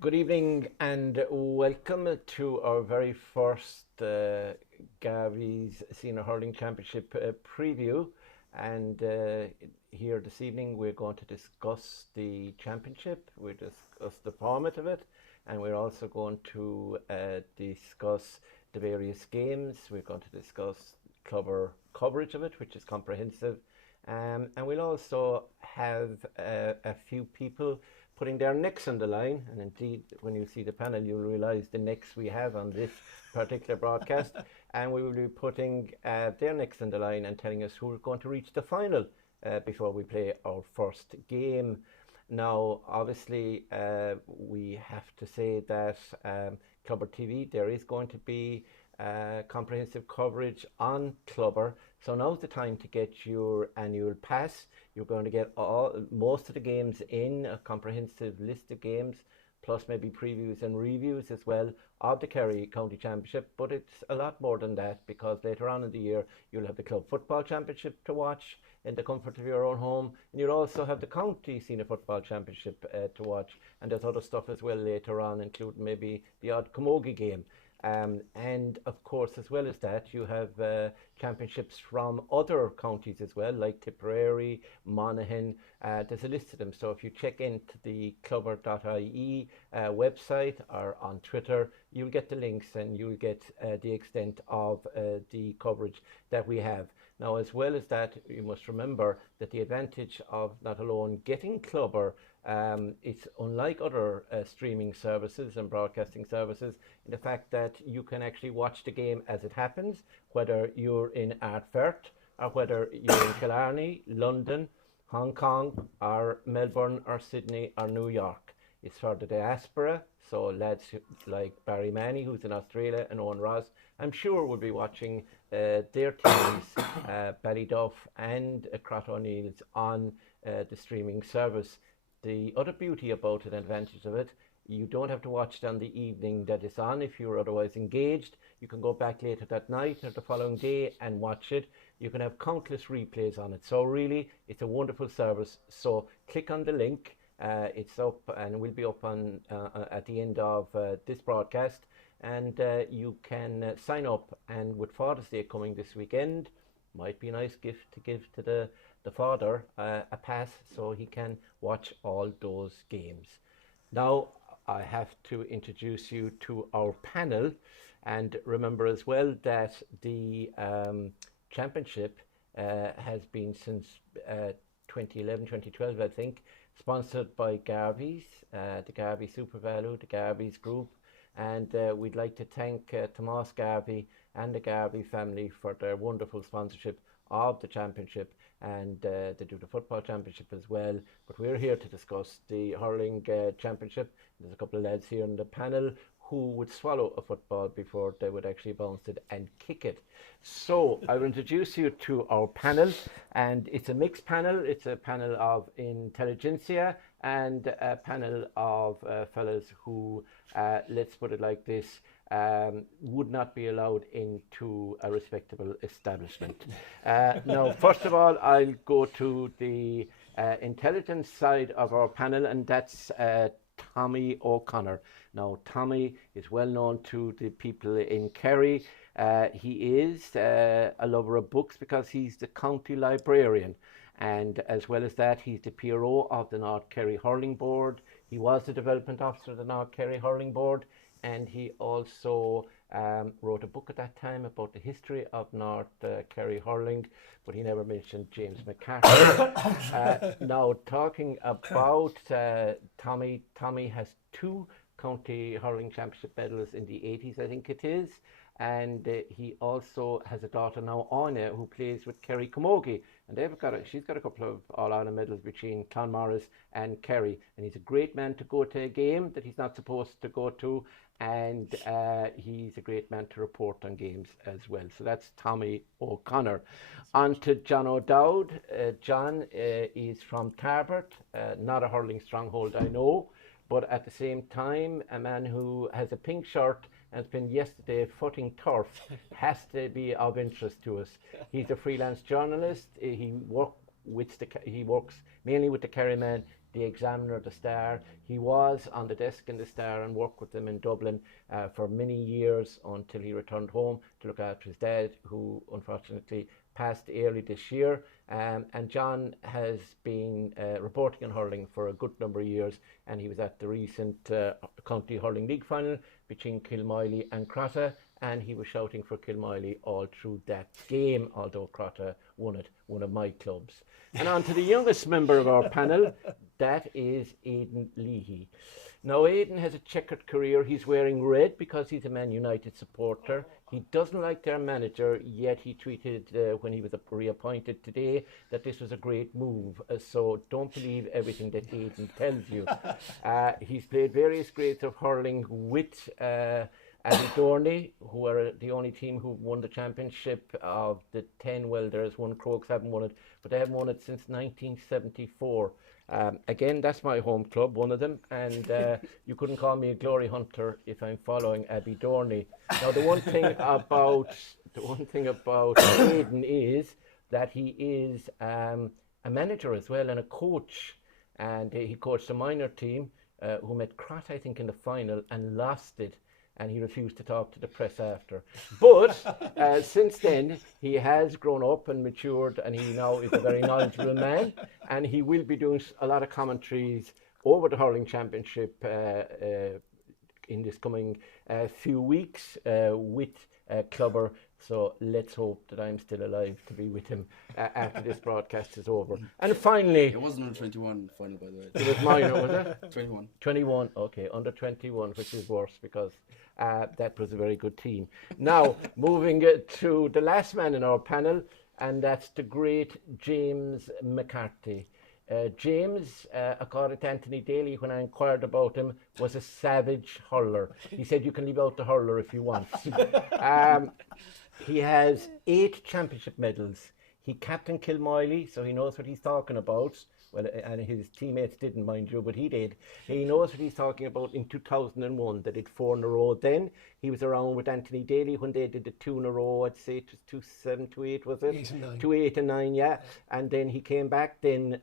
Good evening and welcome to our very first Gary's Senior Hurling Championship preview. And here this evening we're going to discuss the championship, we'll discuss the format of it, and we're also going to discuss the various games. We're going to discuss coverage of it, which is comprehensive. And we'll also have a few people putting their necks on the line, and indeed when you see the panel you'll realise the necks we have on this particular broadcast, and we will be putting their necks on the line and telling us who are going to reach the final before we play our first game. Now obviously we have to say that Clubber TV, there is going to be comprehensive coverage on Clubber. So now's the time to get your annual pass. You're going to get most of the games in a comprehensive list of games, plus maybe previews and reviews as well of the Kerry County Championship. But it's a lot more than that, because later on in the year you'll have the Club Football Championship to watch in the comfort of your own home, and you'll also have the County Senior Football Championship to watch, and there's other stuff as well later on, including maybe the odd camogie game. And of course, as well as that, you have championships from other counties as well, like Tipperary, Monaghan. There's a list of them. So if you check into the clubber.ie website or on Twitter, you'll get the links and you'll get the extent of the coverage that we have. Now, as well as that, you must remember that the advantage of not alone getting Clubber, it's unlike other streaming services and broadcasting services in the fact that you can actually watch the game as it happens, whether you're in Ardfert or whether you're in Killarney, London, Hong Kong or Melbourne or Sydney or New York. It's for the diaspora, so lads like Barry Manny, who's in Australia, and Owen Ross, I'm sure will be watching their teams, Ballyduff and Crot O'Neill's, on the streaming service. The other beauty about it, advantage of it, you don't have to watch it on the evening that it's on. If you're otherwise engaged, you can go back later that night or the following day and watch it. You can have countless replays on it. So really, it's a wonderful service. So click on the link. It's up and will be up on at the end of this broadcast. And you can sign up. And with Father's Day coming this weekend, might be a nice gift to give to the father, a pass so he can watch all those games. Now I have to introduce you to our panel, and remember as well that the championship has been since 2011, 2012 I think, sponsored by Garvey's, the Garvey Super Value, the Garvey's Group, and we'd like to thank Tomas Garvey and the Garvey family for their wonderful sponsorship of the championship, and they do the football championship as well. But we're here to discuss the hurling championship. There's a couple of lads here on the panel who would swallow a football before they would actually bounce it and kick it. So I will introduce you to our panel, and it's a mixed panel. It's a panel of intelligentsia and a panel of fellas who, let's put it like this, would not be allowed into a respectable establishment. Now, first of all, I'll go to the intelligence side of our panel, and that's Tommy O'Connor. Now, Tommy is well known to the people in Kerry. He is a lover of books because he's the county librarian, and as well as that, he's the PRO of the North Kerry Hurling Board. He was the development officer of the North Kerry Hurling Board, and he also wrote a book at that time about the history of North Kerry hurling, but he never mentioned James McCarthy. Now, talking about Tommy, Tommy has 2 county hurling championship medals in the 80s, I think it is, and he also has a daughter now, Anya, who plays with Kerry Camogie, and she's got a couple of All-Ireland medals between Clonmorris and Kerry, and he's a great man to go to a game that he's not supposed to go to, and he's a great man to report on games as well. So that's Tommy O'Connor. On to John O'Dowd. John is from Tarbert, not a hurling stronghold, I know, but at the same time, a man who has a pink shirt and spent yesterday footing turf has to be of interest to us. He's a freelance journalist. He he works mainly with the Kerry man, the Examiner, the Star. He was on the desk in the Star and worked with them in Dublin for many years until he returned home to look after his dad, who unfortunately passed early this year. And John has been reporting on hurling for a good number of years, and he was at the recent County Hurling League final between Kilmiley and Crotta, and he was shouting for Kilmiley all through that game, although Crotta won it, one of my clubs. And on to the youngest member of our panel, that is Aidan Leahy. Now, Aidan has a checkered career. He's wearing red because he's a Man United supporter. He doesn't like their manager, yet he tweeted when he was reappointed today that this was a great move. So don't believe everything that Aidan tells you. He's played various grades of hurling with Aidan, who are the only team who won the championship of the 10. Well, there's one, Crokes haven't won it, but they haven't won it since 1974. Again, that's my home club, one of them, and you couldn't call me a glory hunter if I'm following Aidan. Now, the one thing about Aidan is that he is a manager as well and a coach, and he coached a minor team who met Crotta, I think, in the final and lost it. And he refused to talk to the press after. But since then, he has grown up and matured, and he now is a very knowledgeable man. And he will be doing a lot of commentaries over the Hurling Championship in this coming few weeks with Clubber. So let's hope that I'm still alive to be with him after this broadcast is over. And finally... It wasn't under 21 final, by the way. It was minor, was it? 21. 21, okay, under 21, which is worse because that was a very good team. Now, moving to the last man in our panel, and that's the great James McCarthy. James, according to Anthony Daly, when I inquired about him, was a savage hurler. He said you can leave out the hurler if you want. He has 8 championship medals. He captained Kilmiley, so he knows what he's talking about. Well, and his teammates didn't, mind you, but he did. He knows what he's talking about in 2001. They did 4 in a row then. He was around with Anthony Daly when they did the 2 in a row. I'd say it was 2-7, 2-8, was it? 8 and 9. 2-8 and 9, yeah. And then he came back then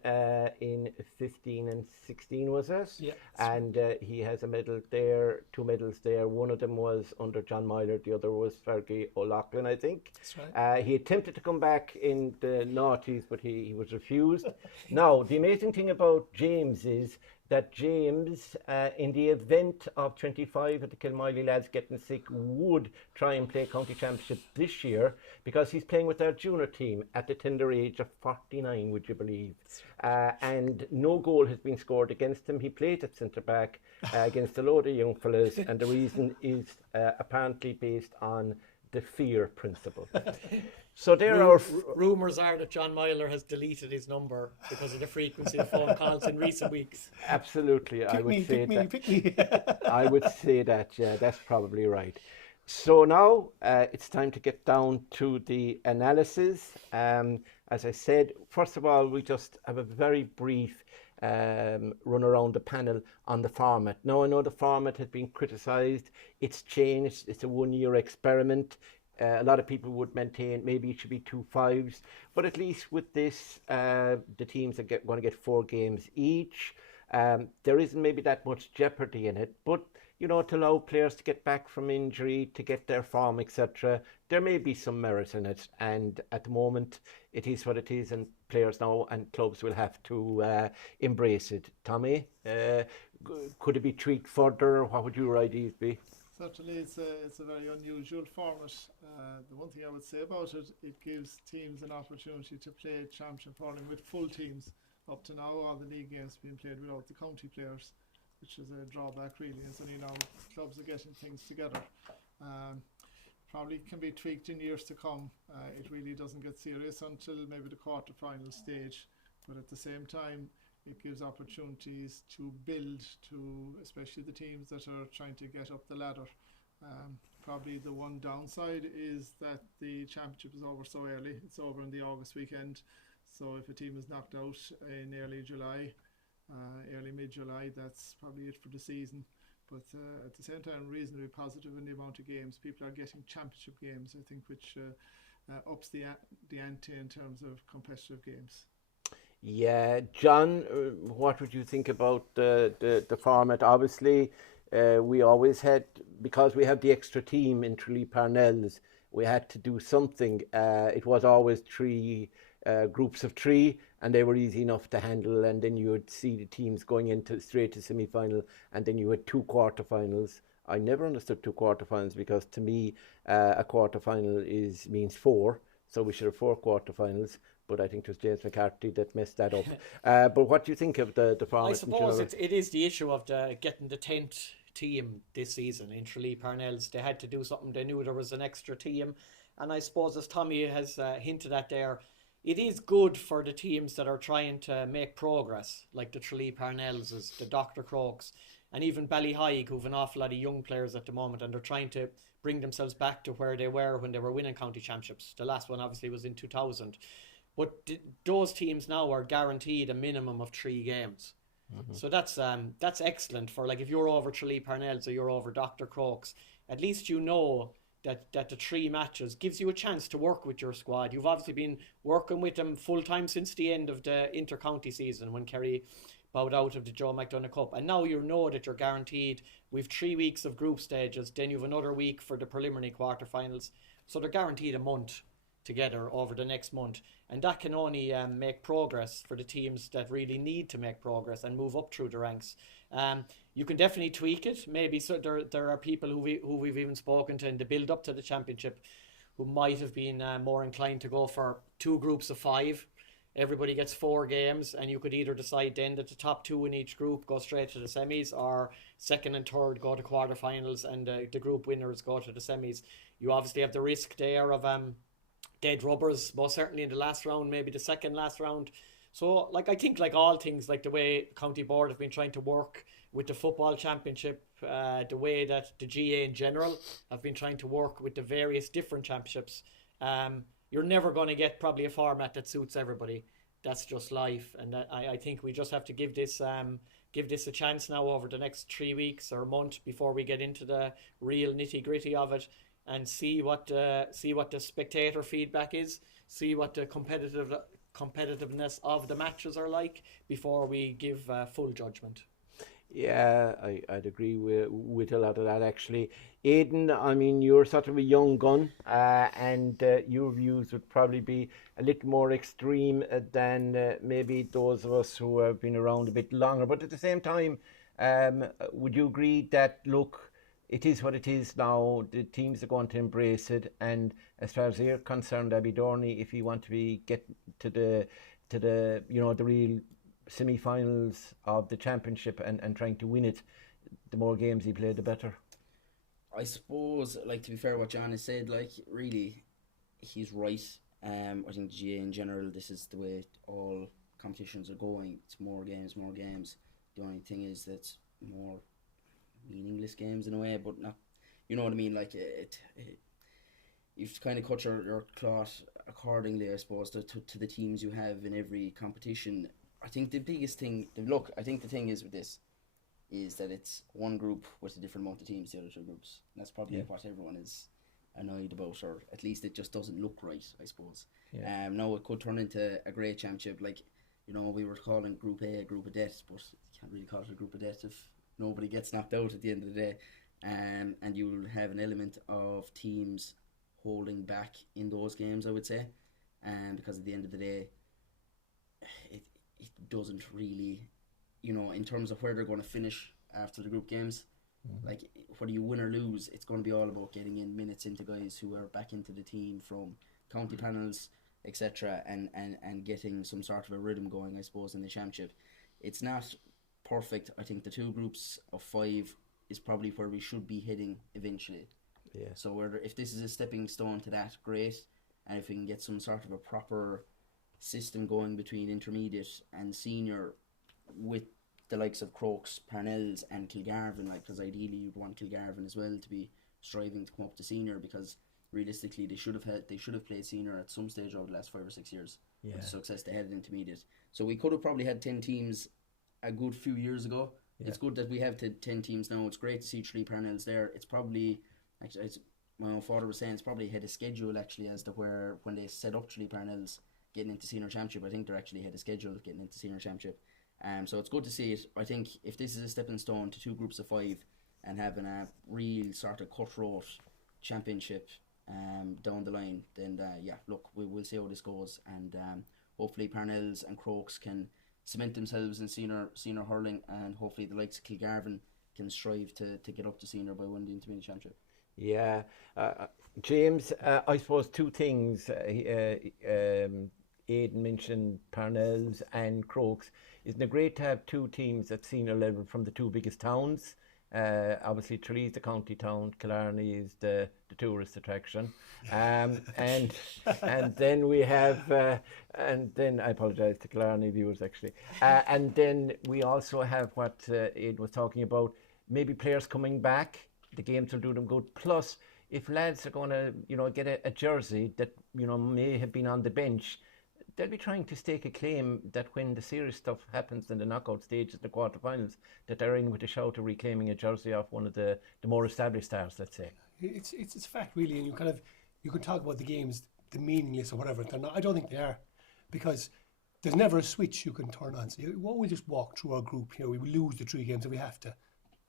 in 15 and 16, was it? Yeah. And he has a medal there, 2 medals there. One of them was under John Myler. The other was Fergie O'Loughlin, I think. That's right. He attempted to come back in the noughties, but he was refused. Now, the amazing thing about James is that James, in the event of 25 of the Kilmiley lads getting sick, would try and play county championship this year because he's playing with our junior team at the tender age of 49, would you believe? And no goal has been scored against him. He played at centre back against a load of young fellas, and the reason is apparently based on the fear principle. So there are rumours are that John Myler has deleted his number because of the frequency of phone calls in recent weeks. Absolutely, I would say that. Pick me. I would say that, yeah, that's probably right. So now it's time to get down to the analysis. As I said, first of all, we just have a very brief run around the panel on the format. Now, I know the format has been criticised. It's changed. It's a 1-year experiment. A lot of people would maintain maybe it should be 2 5s, but at least with this, the teams are going to get 4 games each. There isn't maybe that much jeopardy in it, but you know, to allow players to get back from injury, to get their form, etc., there may be some merit in it. And at the moment, it is what it is, and players now and clubs will have to embrace it. Tommy, could it be tweaked further? What would your ideas be? Certainly, it's a very unusual format. The one thing I would say about it, it gives teams an opportunity to play championship hurling with full teams. Up to now, all the league games being played without the county players, which is a drawback really. It's only now clubs are getting things together. Probably can be tweaked in years to come. It really doesn't get serious until maybe the quarter-final stage, but at the same time, it gives opportunities to build to, especially the teams that are trying to get up the ladder. Probably the one downside is that the championship is over so early. It's over in the August weekend. So if a team is knocked out in early July, early mid-July, that's probably it for the season. But at the same time, reasonably positive in the amount of games. People are getting championship games, I think, which ups the ante in terms of competitive games. Yeah, John, what would you think about the format? Obviously, we always had, because we have the extra team in Tralee Parnells, we had to do something. It was always three groups of three, and they were easy enough to handle. And then you would see the teams going into straight to semi-final, and then you had two quarterfinals. I never understood two quarterfinals because to me, a quarterfinal means four, so we should have four quarterfinals. But I think it was James McCarthy that messed that up. But what do you think of the format? I suppose it is the issue of getting the 10th team this season in Tralee Parnells. They had to do something. They knew there was an extra team. And I suppose, as Tommy has hinted at there, it is good for the teams that are trying to make progress, like the Tralee Parnells, the Dr. Crokes, and even Ballyheigue, who've an awful lot of young players at the moment, and they're trying to bring themselves back to where they were when they were winning county championships. The last one obviously was in 2000. But those teams now are guaranteed a minimum of 3 games. So that's excellent for, like, if you're over Tralee Parnells or you're over Dr. Crokes, at least you know that the 3 matches gives you a chance to work with your squad. You've obviously been working with them full time since the end of the inter-county season when Kerry bowed out of the Joe McDonagh Cup. And now you know that you're guaranteed. We've 3 weeks of group stages, then you've another week for the preliminary quarterfinals. So they're guaranteed a month together over the next month, and that can only make progress for the teams that really need to make progress and move up through the ranks. You can definitely tweak it. Maybe so there are people who we've even spoken to in the build up to the championship who might have been more inclined to go for 2 groups of 5. Everybody gets 4 games, and you could either decide then that the top 2 in each group go straight to the semis, or second and third go to quarterfinals, and the group winners go to the semis. You obviously have the risk there of dead rubbers, most certainly in the last round, maybe the second last round. So, like, I think, like all things, like the way County Board have been trying to work with the football championship, the way that the GA in general have been trying to work with the various different championships, you're never going to get probably a format that suits everybody. That's just life, and I think we just have to give this a chance now over the next 3 weeks or a month before we get into the real nitty gritty of it, and see what the spectator feedback is, see what the competitiveness of the matches are like before we give full judgment. Yeah, I'd agree with a lot of that, actually. Aidan, I mean, you're sort of a young gun, and your views would probably be a little more extreme than maybe those of us who have been around a bit longer. But at the same time, would you agree that, look, it is what it is now, the teams are going to embrace it, and as far as they're concerned, Abby Dorney, if you want to get to the the real semi-finals of the championship and trying to win it, the more games you play, the better. I suppose, like, to be fair, what John has said, like, really, he's right. I think GA in general, this is the way all competitions are going. It's more games, more games. The only thing is that more meaningless games in a way, but not, you know what I mean, like, you've kind of cut your cloth accordingly, I suppose, to the teams you have in every competition. I think the biggest thing, I think the thing is with this is that it's one group with a different amount of teams, the other 2 groups, and that's probably what everyone is annoyed about, or at least it just doesn't look right, I suppose. Now it could turn into a great championship, like, we were calling Group A a group of death, but you can't really call it a group of death if nobody gets knocked out at the end of the day, and you will have an element of teams holding back in those games, I would say, because at the end of the day, it doesn't really, in terms of where they're going to finish after the group games, like, whether you win or lose, it's going to be all about getting in minutes into guys who are back into the team from county panels, etc., and getting some sort of a rhythm going, I suppose, in the championship. It's not perfect. I think the 2 groups of 5 is probably where we should be heading eventually. Yeah. So if this is a stepping stone to that, great. And if we can get some sort of a proper system going between intermediate and senior with the likes of Crokes, Parnells and Kilgarvan, like, because ideally you'd want Kilgarvan as well to be striving to come up to senior, because realistically they should have played senior at some stage over the last 5 or 6 years with the success they had at intermediate. So we could have probably had 10 teams a good few years ago. It's good that we have 10 teams now. It's great to see 3 Parnells there. It's probably, actually, my own father was saying, it's probably ahead of schedule, actually, as to when they set up 3 Parnells. getting into Senior Championship. I think they're actually ahead of schedule getting into Senior Championship. So it's good to see it. I think if this is a stepping stone to 2 groups of 5 and having a real sort of cutthroat championship down the line, then look, we'll see how this goes, and hopefully Parnells and Crokes can cement themselves in senior hurling, and hopefully the likes of Kilgarvan can strive to get up to senior by winning the Intermediate Championship. Yeah, James, I suppose 2 things. Aidan mentioned Parnells and Crokes. Isn't it great to have 2 teams at senior level from the 2 biggest towns? Obviously, Tralee is the county town, Killarney is the tourist attraction, and then we have, and then I apologise to Killarney viewers actually, and then we also have what Aidan was talking about, maybe players coming back. The games will do them good. Plus, if lads are going to, get a jersey that, may have been on the bench, they'll be trying to stake a claim that when the serious stuff happens in the knockout stages, the quarterfinals, that they're in with a shout of reclaiming a jersey off one of the more established stars, let's say. It's a fact, really, and you can talk about the games, the meaningless or whatever. They're not. I don't think they are, because there's never a switch you can turn on. So won't we just walk through our group? We will lose the 3 games if we have to.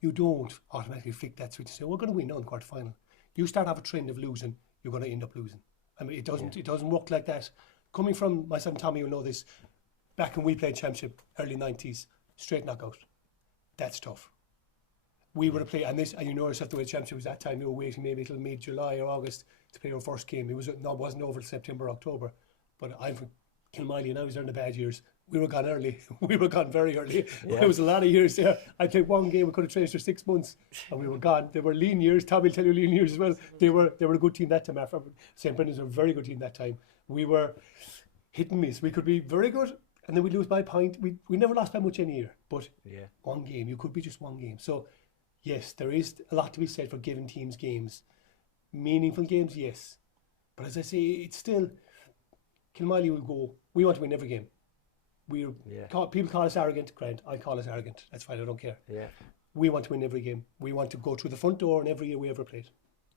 You don't automatically flick that switch and say, we're going to win now in the quarter final. You start have a trend of losing, you're going to end up losing. I mean, it doesn't work like that. Coming from myself and Tommy, will know this, back when we played championship, early 90s, straight knockout. That's tough. We would have played, and you know yourself, the way the championship was that time, you were waiting maybe till mid-July or August to play your first game. It wasn't over till September, October. But I'm from Kilmiley, and I was there in the bad years. We were gone early. We were gone very early. Yeah. It was a lot of years there. I played 1 game. We could have trained for 6 months, and we were gone. They were lean years. Tommy will tell you lean years as well. They were a good team that time. St. Brendan's were a very good team that time. We were hit and miss. We could be very good, and then we'd lose by a point. We never lost by much any year. But 1 game, you could be just 1 game. So, yes, there is a lot to be said for giving teams games. Meaningful games, yes. But as I say, it's still, Kilmiley will go, we want to win every game. People call us arrogant, Grant. I call us arrogant. That's fine, I don't care. Yeah. We want to win every game. We want to go through the front door in every year we ever played.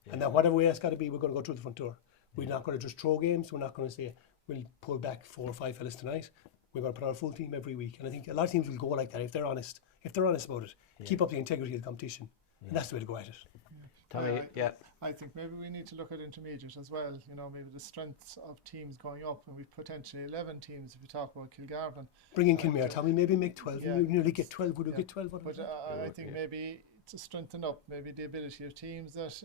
Yeah. And then whatever way it's got to be, we're going to go through the front door. We're not going to just throw games. We're not going to say, we'll pull back 4 or 5 fellas tonight. We're going to put our full team every week. And I think a lot of teams will go like that if they're honest. If they're honest about it. Yeah. Keep up the integrity of the competition. Yeah. And that's the way to go at it. Tommy, I think maybe we need to look at intermediate as well. Maybe the strengths of teams going up, and we've potentially 11 teams if you talk about Kilgarvan. Bring in Kilmare, Tommy, maybe make 12. You nearly get 12. Would you get 12? But I think maybe to strengthen up maybe the ability of teams that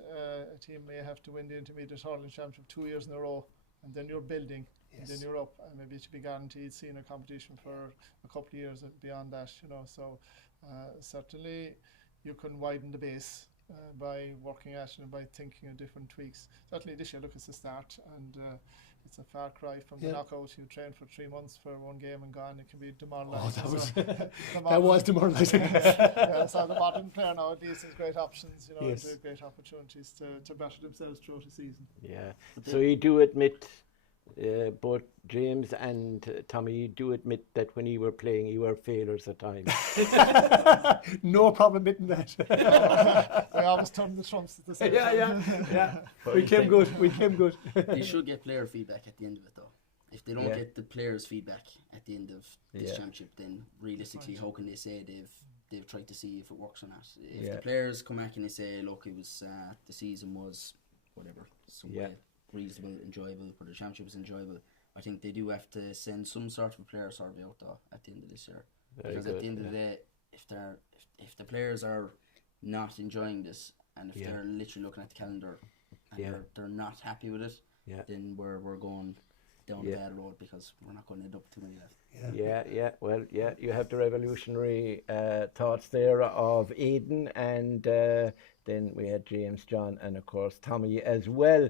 a team may have to win the Intermediate Hurling Championship 2 years in a row, and then you're building, and then you're up, and maybe it should be guaranteed senior competition for a couple of years beyond that. So certainly you can widen the base by working at it and by thinking of different tweaks. Certainly this year, look, it's a start, and it's a far cry from the knockout. You train for 3 months for 1 game and gone. It can be demoralising. That was demoralising. So the modern player nowadays has great options, great opportunities to better themselves throughout the season. Yeah. So you do admit, both James and Tommy, you do admit that when you were playing, you were failures at times. No problem admitting that. I always turn the trumps at the same time. Yeah. We came good. They should get player feedback at the end of it, though. If they don't get the players' feedback at the end of this championship, then realistically, how can they say they've tried to see if it works or not? If the players come back and they say, look, it was the season was whatever, reasonable, enjoyable, but the championship was enjoyable, I think they do have to send some sort of a player survey out though at the end of this year. Because at the end of the day, if the players are not enjoying this, and if they're literally looking at the calendar and they're not happy with it, then we're going down the bad road, because we're not going to end up too many left. Well, you have the revolutionary thoughts there of Aidan, and then we had James, John, and of course Tommy as well.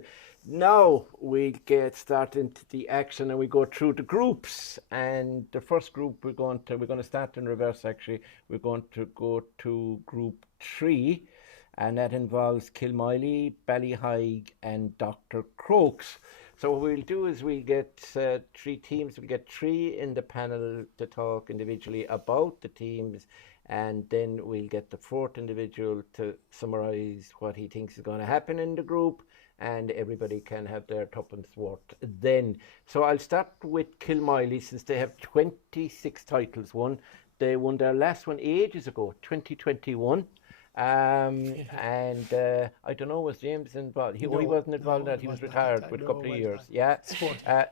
Now we get started into the action, and we go through the groups. And the first group we're going to start in reverse. Actually, we're going to go to Group 3, and that involves Kilmiley, Ballyhaig, and Dr. Crokes. So what we'll do is we'll get 3 teams. We'll get 3 in the panel to talk individually about the teams, and then we'll get the 4th individual to summarise what he thinks is going to happen in the group, and everybody can have their tuppence worth then. So I'll start with Kilmiley, since they have 26 titles won. They won their last one ages ago, 2021. And I don't know, was James involved? He wasn't involved in that. He was retired with a couple of years. Yeah.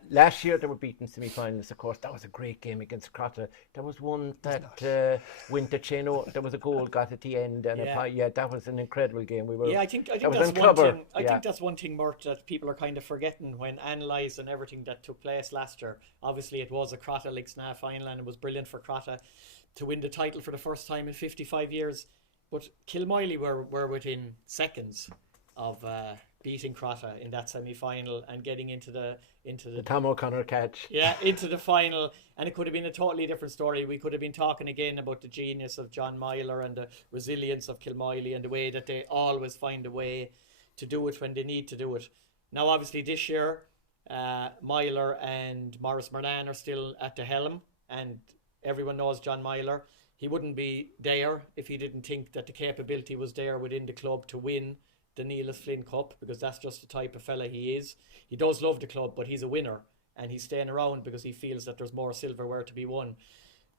Last year they were beaten semi-finalists, of course. That was a great game against Crotta. There was one that went to Cheno. There was a goal got at the end, and that was an incredible game. I think that's one thing. I think that's one thing, Mort, that people are kind of forgetting when analysing everything that took place last year. Obviously, it was a Crotta League Sna final, and it was brilliant for Crotta to win the title for the first time in 55 years. But Kilmiley were within seconds of beating Crotta in that semi-final and getting into the Tom O'Connor catch. Yeah, into the final, and it could have been a totally different story. We could have been talking again about the genius of John Myler and the resilience of Kilmiley and the way that they always find a way to do it when they need to do it. Now, obviously, this year, Myler and Maurice Merlan are still at the helm, and everyone knows John Myler. He wouldn't be there if he didn't think that the capability was there within the club to win the Neelis Flynn Cup, because that's just the type of fella he is. He does love the club, but he's a winner, and he's staying around because he feels that there's more silverware to be won.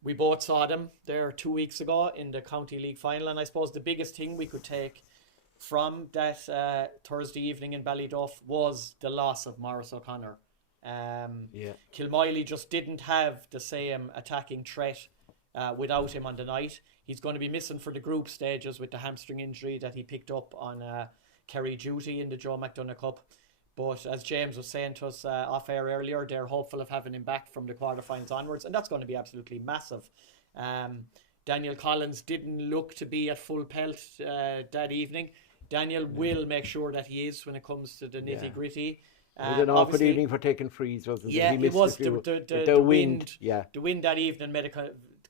We both saw them there 2 weeks ago in the County League final, and I suppose the biggest thing we could take from that Thursday evening in Ballyduff was the loss of Maurice O'Connor. Kilmiley just didn't have the same attacking threat without him on the night. He's going to be missing for the group stages with the hamstring injury that he picked up on Kerry duty in the Joe McDonagh Cup. But as James was saying to us off air earlier, they're hopeful of having him back from the quarterfinals onwards, and that's going to be absolutely massive. Daniel Collins didn't look to be at full pelt that evening. Daniel will make sure that he is when it comes to the nitty-gritty. It was an awkward evening for taking frees, wasn't it? Yeah, it was. The wind. Yeah. The wind that evening made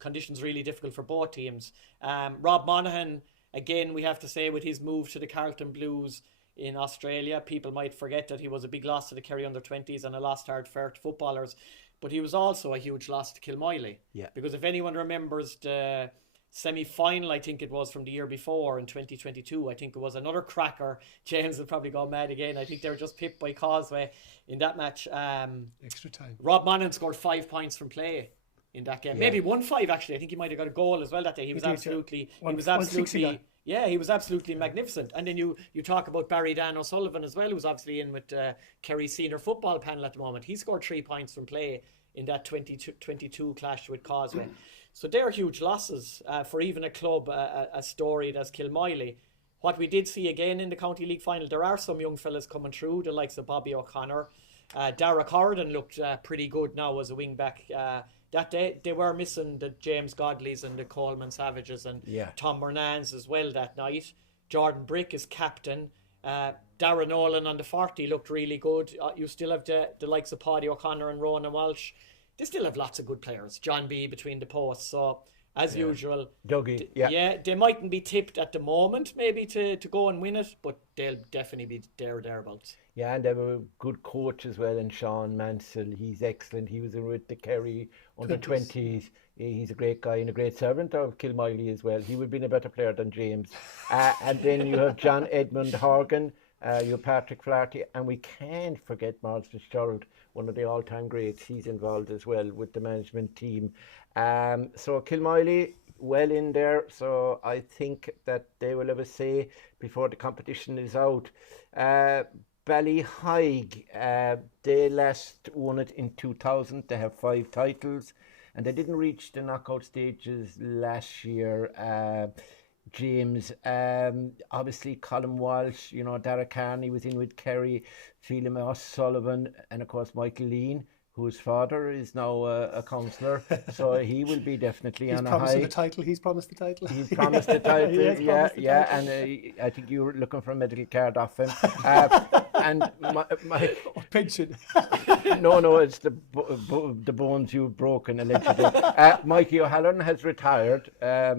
conditions really difficult for both teams. Rob Monaghan, again, we have to say, with his move to the Carlton Blues in Australia, people might forget that he was a big loss to the Kerry under-20s and a lost hard fare to footballers, but he was also a huge loss to Kilmiley. Yeah. Because if anyone remembers the semi-final, I think it was from the year before in 2022, I think it was another cracker. James will probably go mad again. I think they were just pipped by Causeway in that match. Extra time. Rob Monaghan scored 5 points from play in that game. Maybe 1-5 actually. I think he might have got a goal as well that day. He was absolutely magnificent. And then you talk about Barry Dan O'Sullivan as well, who's obviously in with Kerry Senior Football panel at the moment. He scored 3 points from play in that 22 clash with Causeway. So they're huge losses for even a club as storied as Kilmiley. What we did see again in the County League final, there are some young fellas coming through, the likes of Bobby O'Connor. Dara Corridan looked pretty good now as a wing back. That day they were missing the James Godleys and the Coleman Savages and Tom Murnans as well that night. Jordan Brick is captain. Darren Nolan on the 40 looked really good. You still have the likes of Paddy O'Connor and Ronan Walsh. They still have lots of good players. John B between the posts. So as usual, Dougie, they mightn't be tipped at the moment maybe to go and win it, but they'll definitely be thereabouts. Yeah, and they have a good coach as well, and Sean Mansell, he's excellent. He was with the Kerry under-20s. He's a great guy and a great servant of Kilmiley as well. He would have been a better player than James. And then you have John Edmund Horgan, you have Patrick Flaherty, and we can't forget Miles Fitzgerald, one of the all-time greats. He's involved as well with the management team. So Kilmiley, well in there, so I think that they will have a say before the competition is out. Ballyhaig, they last won it in 2000. They have 5 titles, and they didn't reach the knockout stages last year. James, obviously Colin Walsh, Dara Carney was in with Kerry, Phelim O'Sullivan, and of course Michael Lean, whose father is now a councillor, so he will be definitely on a high. He's promised the title. He's promised the title, and I think you were looking for a medical card off him. And my pension. No, it's the bones you've broken, allegedly. Mikey O'Halloran has retired. I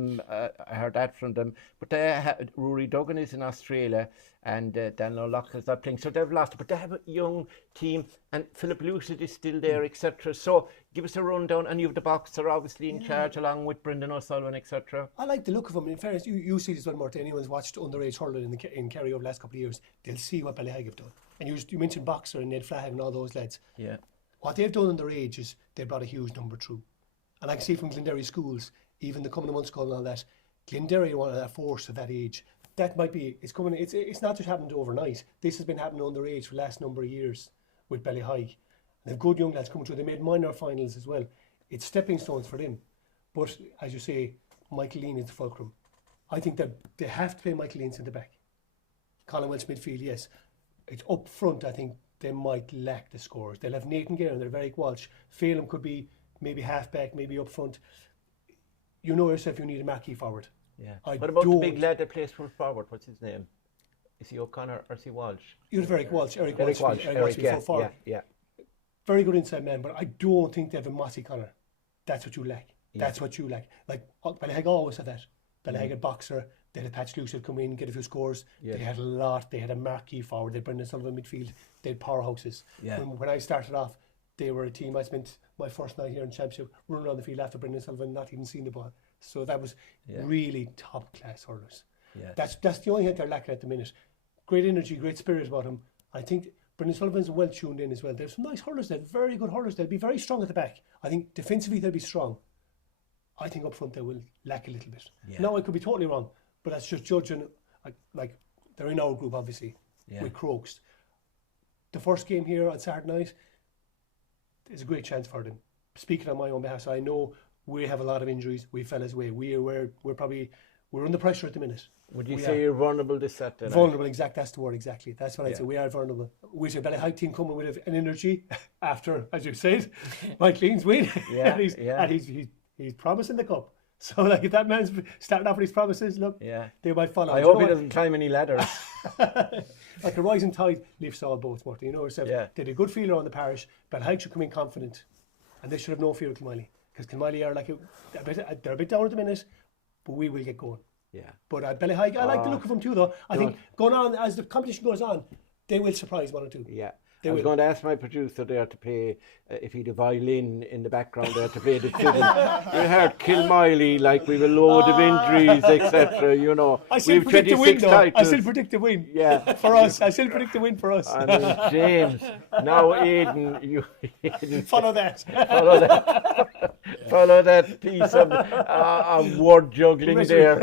heard that from them. But Rory Duggan is in Australia, and Daniel O'Loughlin is not playing. So they've lost, but they have a young team, and Philip Lucid is still there, etc. So give us a rundown, and you have the boxer obviously in charge along with Brendan O'Sullivan, etc. I like the look of him. In fairness, you see this well, Mort. Anyone's watched underage hurling in Kerry over the last couple of years, they'll see what Ballyhig have done. And you mentioned Boxer and Ned Flahag and all those lads. Yeah. What they've done underage is they brought a huge number through. And I can see from Glenderry schools, even the coming of months and all that, Glenderry are one of that force of that age. That might be, it's coming, it's not just happened overnight. This has been happening underage for the last number of years with Ballyhig. They have good young lads coming through. They made minor finals as well. It's stepping stones for them. But as you say, Michael Lean is the fulcrum. I think that they have to play Michael Lean centre back. Colin Welch midfield, yes. It's up front, I think they might lack the scores. They'll have Nathan Gare and they're Eric Walsh. Phelan could be maybe half back, maybe up front. You know yourself, you need a marquee forward. Yeah. What about the big lad that plays full forward? What's his name? Is he O'Connor or is he Walsh? You have Eric Walsh. Eric Walsh, yeah, full forward. Yeah. Very good inside man, but I don't think they have a Mossy Connor. That's what you lack. That's what you lack. Like Ballyhig always had that. Ballyhig had Boxer. They had a Patch Luce who'd come in, get a few scores. Yeah. They had a lot. They had a marquee forward. They had Brendan Sullivan midfield. They had powerhouses. Yeah. When I started off, they were a team. I spent my first night here in Championship running around the field after Brendan Sullivan, not even seeing the ball. So that was really top class hurlers. Yeah. That's the only thing they're lacking at the minute. Great energy, great spirit about them. I think Brendan Sullivan's well tuned in as well. There's some nice hurlers there, very good hurlers. They'll be very strong at the back. I think defensively they'll be strong. I think up front they will lack a little bit. Yeah. Now I could be totally wrong, but that's just judging. Like they're in our group obviously with Crokes. The first game here on Saturday night is a great chance for them. Speaking on my own behalf, so I know we have a lot of injuries. We fell away. We're under pressure at the minute. Would you say you're vulnerable this Saturday? Vulnerable, that's the word exactly. That's what I'd say. We are vulnerable. We see a Ballyhig team coming with an energy after, as you said, Mike Lean's win. And he's promising the cup. So like if that man's starting off with his promises, look, they might follow. I hope he doesn't climb any ladders. Like a rising tide lifts all boats, Mort. You know yourself. Yeah. They had a good feeler on the parish, but Ballyhig should come in confident, and they should have no fear of Kilmiley, because Kilmiley are they're a bit down at the minute, but we will get going. Yeah. But Ballyhig, I like the look of them too, though. I think going on as the competition goes on, they will surprise one or two. Yeah. I was going to ask my producer there to play, if he'd a violin in the background there to play the tune. You heard Kilmiley, like we have a load of injuries, etc. You know, I still predict the win, though. I still predict the win. Yeah, for us. I still predict the win for us. I mean, James. Now, Aidan, follow that. Follow that piece of word juggling there,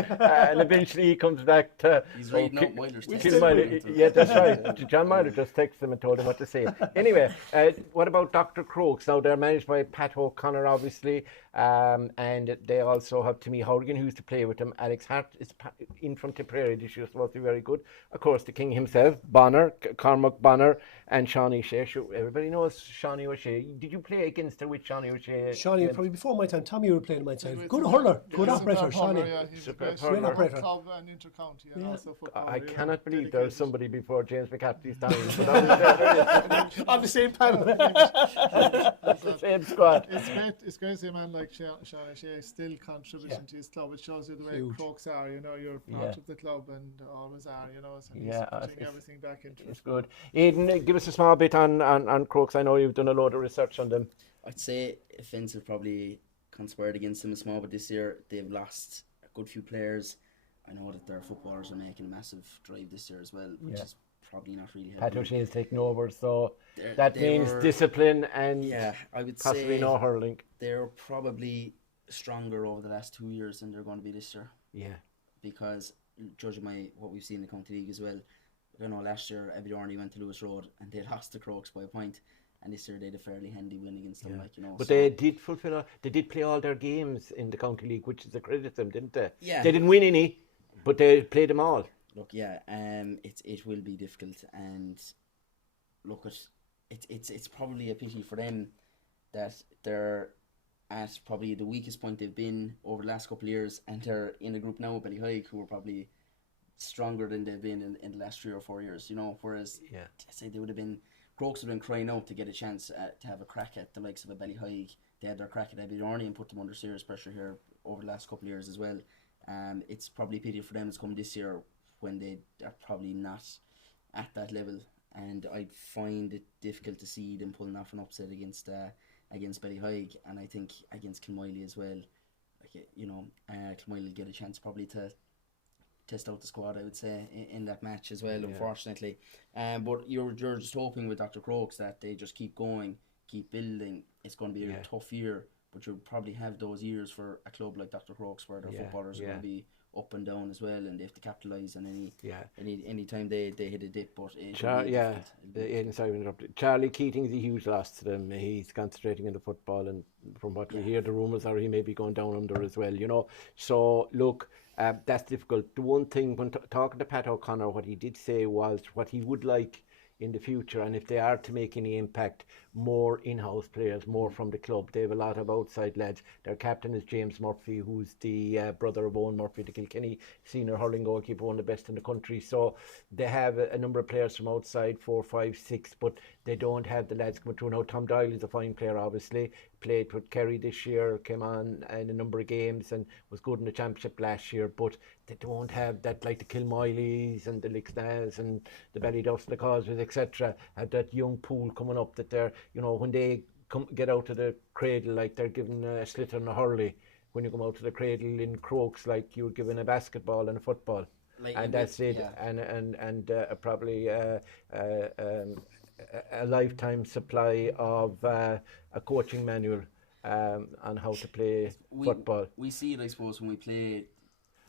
and eventually he comes back to. He's reading out Myler's text. Yeah, that's right. John Myler just texted him and told him what to say. Anyway, what about Dr. Crokes? Now they're managed by Pat O'Connor, obviously, and they also have Timmy Horgan, who's to play with them. Alex Hart is in from Tipperary this year, supposed to be very good. Of course, the King himself, Bonner, Cormac Bonner, and Sean O'Shea. Everybody knows Sean O'Shea. Did you play against her with Sean O'Shea? Sean, probably before my time. Tommy, you were playing my time. Good hurler, good operator, Sean. He's a great operator. Club and intercounty, and also football. I cannot believe there's somebody before James McCarthy's time. On the same panel. The same squad. It's great to see a man like Sean O'Shea still contributing to his club. It shows you the way Crokes are. You know, you're part of the club and always are. You know, and he's putting everything back into it. It's good. Aidan, give us a small bit on Crokes. I know you've done a load of research on them. I'd say offensive probably conspired against them small, but this year they've lost a good few players. I know that their footballers are making a massive drive this year as well, which is probably not really helping. Pat O'Shea's taking over, so that means discipline and I would possibly say no hurling. They're probably stronger over the last 2 years than they're going to be this year. Yeah. Because judging by what we've seen in the County League as well, I know last year Aberdeen went to Lewis Road and they lost the Crokes by a point. And this year they had a fairly handy win against them, But they did they did play all their games in the County League, which is a credit to them, didn't they? Yeah. They didn't win any, but they played them all. Look, it will be difficult, and look, it's probably a pity for them that they're at probably the weakest point they've been over the last couple of years, and they're in a group now with Ballyhig, who are probably stronger than they've been in the last 3 or 4 years, whereas I say they would have been. Crokes have been crying out to get a chance to have a crack at the likes of a Ballyhig. They had their crack at Aberdeen and put them under serious pressure here over the last couple of years as well. It's probably a pity for them it's come this year when they are probably not at that level. And I find it difficult to see them pulling off an upset against a against Ballyheigue, and I think against Kilmiley as well. Like, Kilmiley will get a chance probably to test out the squad, I would say, in that match as well, unfortunately. But you're just hoping with Dr. Crokes that they just keep going, keep building. It's going to be a tough year, but you'll probably have those years for a club like Dr. Crokes where their footballers are going to be up and down as well, and they have to capitalise on any time they hit a dip. But Aidan, sorry to interrupt. Charlie Keating is a huge loss to them. He's concentrating on the football, and from what we hear, the rumours are he may be going down under as well. So look, that's difficult. The one thing when talking to Pat O'Connor, what he did say was what he would like in the future, and if they are to make any impact, more in-house players, more from the club. They have a lot of outside lads. Their captain is James Murphy, who's the brother of Owen Murphy, the Kilkenny senior hurling goalkeeper, one of the best in the country. So they have a number of players from outside, 4, 5, 6, but they don't have the lads coming through. Now Tom Doyle is a fine player, obviously, played with Kerry this year, came on in a number of games and was good in the championship last year, but they don't have that, like the Kilmileys and the Lixnas and the Ballyduffs and the Causeways, etc., have that young pool coming up that they're, when they get out of the cradle, like they're given a slit and a hurley. When you come out of the cradle in Crokes, like you're given a basketball and a football, and that's it. And probably a lifetime supply of a coaching manual on how to play football. We see it, I suppose, when we play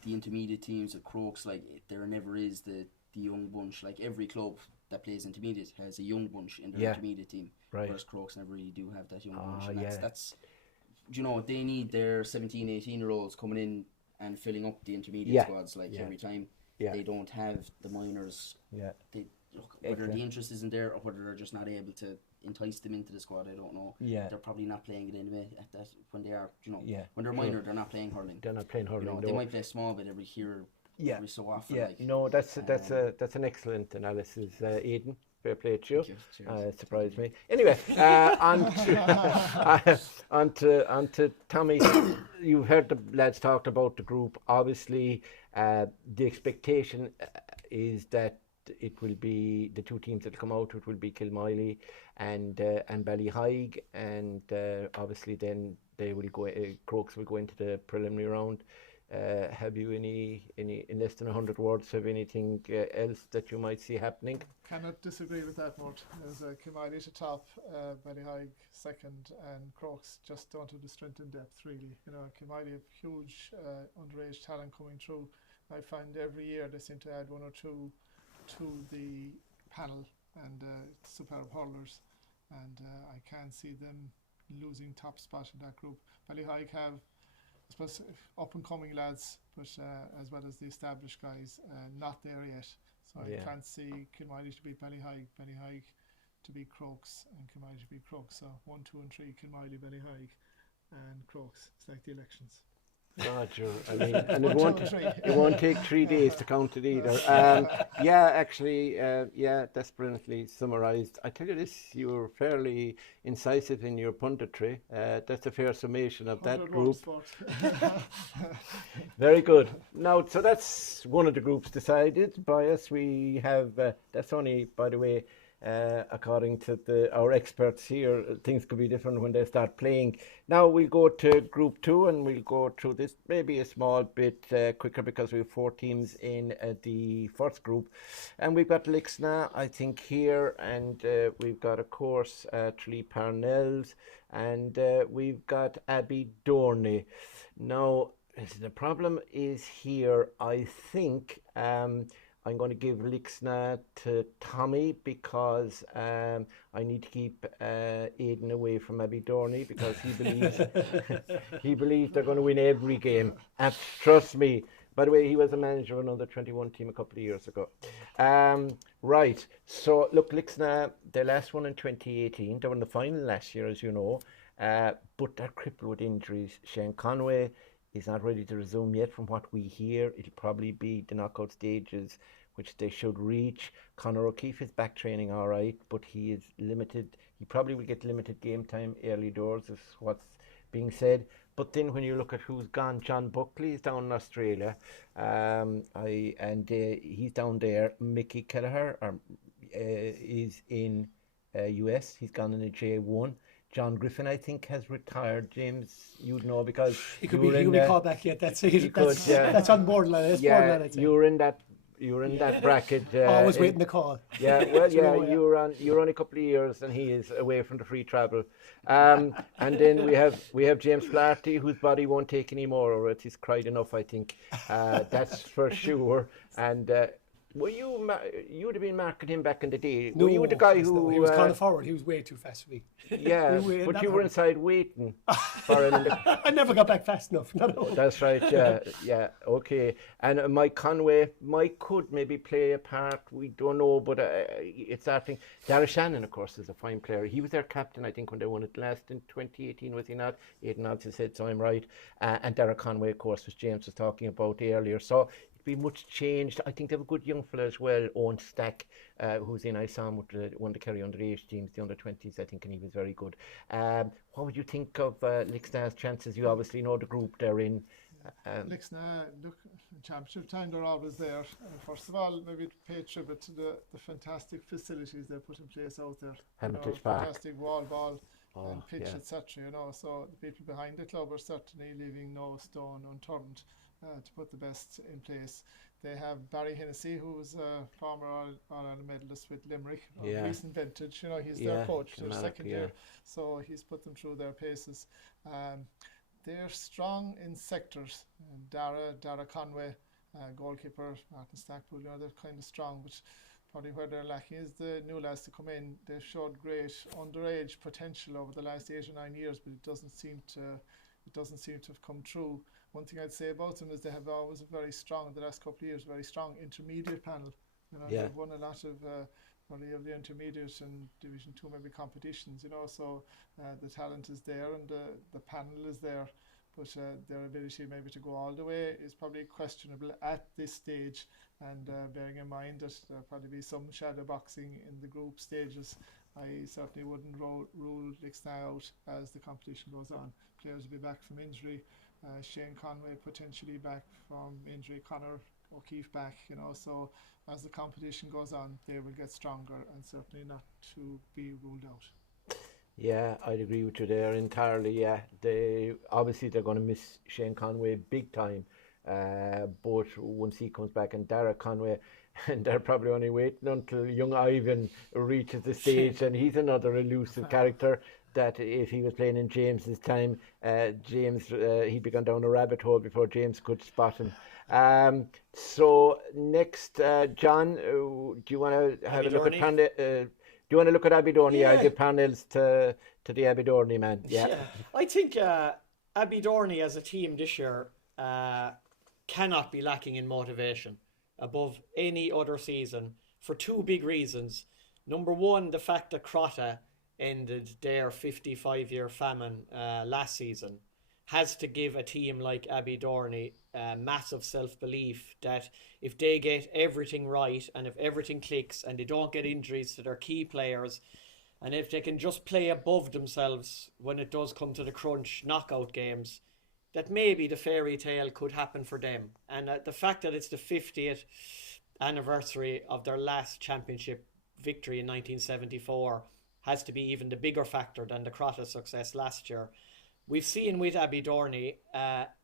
the intermediate teams at Crokes. Like, there never is the young bunch. Like, every club that plays intermediate has a young bunch in their intermediate team. Right. Whereas Crokes never really do have that young bunch. And that's they need their 17, 18-year-olds coming in and filling up the intermediate squads every time. They don't have the minors. Whether the interest isn't there or whether they're just not able to entice them into the squad, I don't know. They're probably not playing it anyway at that when they are, when they're minor, they're not playing hurling. They're not playing hurling. They might play a small bit every so often. That's an excellent analysis, Aidan. Fair play to you. Surprised me. Anyway, on to Tommy. You've heard the lads talked about the group. Obviously, the expectation is that it will be the two teams that will come out. It will be Kilmiley and Ballyheigue, and obviously then they will go. Crokes will go into the preliminary round. Have you any in less than 100 words? Have anything else that you might see happening? Cannot disagree with that, Mort. As Kilmiley at the top, Ballyheigue second, and Crokes just don't have the strength and depth really. Kilmiley have huge underage talent coming through. I find every year they seem to add one or two to the panel, and superb hurlers, and I can't see them losing top spot in that group. Ballyheigue have, I suppose, up and coming lads, but as well as the established guys, not there yet. So I can't see Kilmiley to beat Ballyheigue, Ballyheigue to beat Crokes, and Kilmiley to beat Crokes. So 1, 2 and 3, Kilmiley, Ballyheigue and Crokes. It's like the elections. Roger. I mean, and it won't take 3 days to count it either. That's brilliantly summarised. I tell you this, you were fairly incisive in your punditry. That's a fair summation of that group. Very good. Now, so that's one of the groups decided by us. We have, that's only, by the way, according to our experts here, things could be different when they start playing. Now we'll go to Group 2 and we'll go through this maybe a small bit quicker because we have 4 teams in the first group. And we've got Lixna, I think, here, and we've got, of course, Tralee Parnells, and we've got Abbey Dorney. Now, the problem is here, I think, I'm going to give Lixna to Tommy because I need to keep Aidan away from Abbey Dorney because he believes they're going to win every game. Trust me. By the way, he was a manager of another 21 team a couple of years ago. Right. So look, Lixna, they last won in 2018. They were in the final last year, as you know, but they're crippled with injuries. Shane Conway is not ready to resume yet from what we hear. It'll probably be the knockout stages, which they should reach. Conor O'Keefe is back training all right, but he is limited. He probably will get limited game time early doors, is what's being said. But then when you look at who's gone, John Buckley is down in Australia, he's down there. Mickey Kelleher is in US. He's gone in a J1. John Griffin, I think, has retired. James, you'd know because He could be called back yet. That's it. That's on borderline. It's borderline, I'd say. you were in that bracket. Always waiting the call. Yeah, well, you were on a couple of years, and he is away from the free travel. And then we have James Flaherty, whose body won't take any more, or it is cried enough, I think. That's for sure. And you would have been marking him back in the day. No, were you the guy who he was kind of forward? He was way too fast for me. Yeah, but you were inside waiting for him. I never got back fast enough. That's right. Yeah. Okay. And Mike could maybe play a part. We don't know, but it's that thing. Dara Shannon, of course, is a fine player. He was their captain, I think, when they won it last in 2018. Was he not? Aidan obviously said so. I'm right. And Dara Conway, of course, was James was talking about earlier. So be much changed. I think they have a good young fella as well, Owen Stack, who's in. I saw him with one of the Kerry underage teams, the under-20s, I think, and he was very good. What would you think of Lixna's chances? You obviously know the group they're in. Lixna, look, in championship time they're always there. First of all, maybe pay tribute to the fantastic facilities they put in place out there. Hermitage Park. Fantastic wall ball and pitch, yeah. etc. So the people behind the club are certainly leaving no stone unturned to put the best in place. They have Barry Hennessy, who's a former All-Ireland medalist with Limerick, recent vintage. He's their coach, their second year, so he's put them through their paces. They're strong in sectors. Dara Conway, goalkeeper, Martin Stackpool, they're kind of strong, but probably where they're lacking is the new lads to come in. They've showed great underage potential over the last 8 or 9 years, but it doesn't seem to have come true. One thing I'd say about them is they have always the last couple of years, very strong intermediate panel. They've won a lot of probably of the intermediate and Division 2 maybe competitions, so the talent is there and the panel is there, but their ability maybe to go all the way is probably questionable at this stage, and bearing in mind that there'll probably be some shadow boxing in the group stages. I certainly wouldn't rule Lixna out as the competition goes on. Players will be back from injury. Shane Conway potentially back from injury, Conor O'Keefe back, so as the competition goes on, they will get stronger and certainly not to be ruled out. Yeah, I'd agree with you there entirely. Yeah, they're going to miss Shane Conway big time, but once he comes back, and Dara Conway, and they're probably only waiting until young Ivan reaches the stage, and he's another elusive character that if he was playing in James's time, he'd be gone down a rabbit hole before James could spot him. So next, John, do you want to have a look at do you want to look at Abidorney? Yeah. I give panels to the Abidorney man. Yeah. I think Abidorney as a team this year cannot be lacking in motivation above any other season for two big reasons. Number one, the fact that Crotta ended their 55-year famine last season has to give a team like Abidorney massive self-belief that if they get everything right and if everything clicks and they don't get injuries to their key players, and if they can just play above themselves when it does come to the crunch knockout games, that maybe the fairy tale could happen for them. And the fact that it's the 50th anniversary of their last championship victory in 1974 has to be even the bigger factor than the Crotta success last year. We've seen with Abidorney,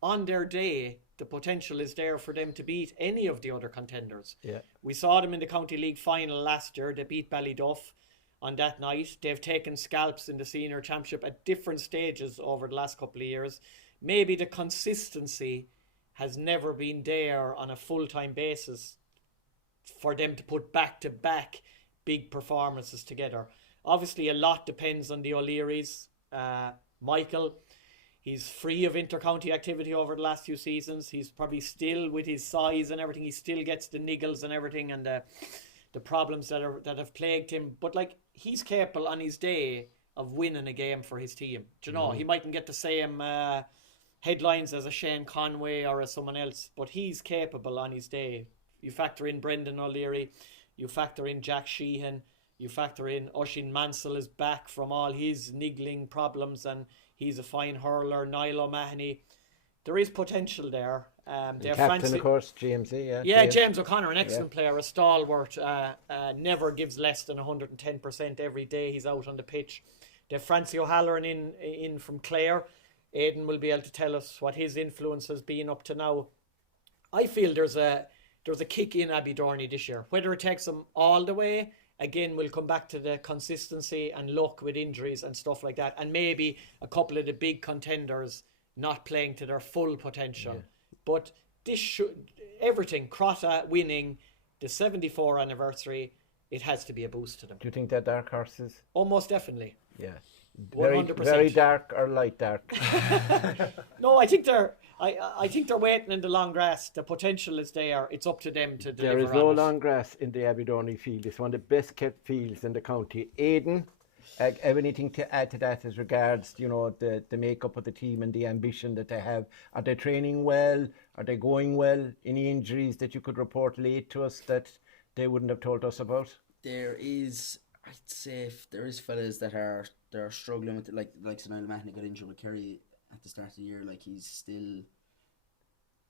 on their day, the potential is there for them to beat any of the other contenders. Yeah. We saw them in the County League final last year. They beat Ballyduff on that night. They've taken scalps in the Senior Championship at different stages over the last couple of years. Maybe the consistency has never been there on a full-time basis for them to put back-to-back big performances together. Obviously, a lot depends on the O'Learys. Michael, he's free of inter-county activity over the last few seasons. He's probably still, with his size and everything, he still gets the niggles and everything and the problems that have plagued him. But he's capable on his day of winning a game for his team. Do you know, he mightn't get the same headlines as a Shane Conway or as someone else, but he's capable on his day. You factor in Brendan O'Leary, you factor in Jack Sheehan, you factor in Oisin Mansell is back from all his niggling problems and he's a fine hurler. Niall O'Mahony. There is potential there. The captain, of course, James. James O'Connor, an excellent player, a stalwart, never gives less than 110% every day he's out on the pitch. They've Francie O'Halloran in from Clare. Aidan will be able to tell us what his influence has been up to now. I feel there's a kick in Abbey Dorney this year. Whether it takes them all the way, again, we'll come back to the consistency and luck with injuries and stuff like that. And maybe a couple of the big contenders not playing to their full potential. Yeah. But this should, everything, Crotta winning the 74 anniversary, it has to be a boost to them. Do you think they're dark horses? Oh, most definitely. Yeah. 100%. Very dark or light dark? No, I think they're waiting in the long grass. The potential is there. It's up to them to deliver. There is no long grass in the Abbey Dorney field. It's one of the best kept fields in the county. Aidan, have anything to add to that as regards, the makeup of the team and the ambition that they have? Are they training well? Are they going well? Any injuries that you could report late to us that they wouldn't have told us about? There is, I'd say, if there is fellas that are struggling with it, like Niall Mahoney got injured with Kerry at the start of the year. Like, he's still,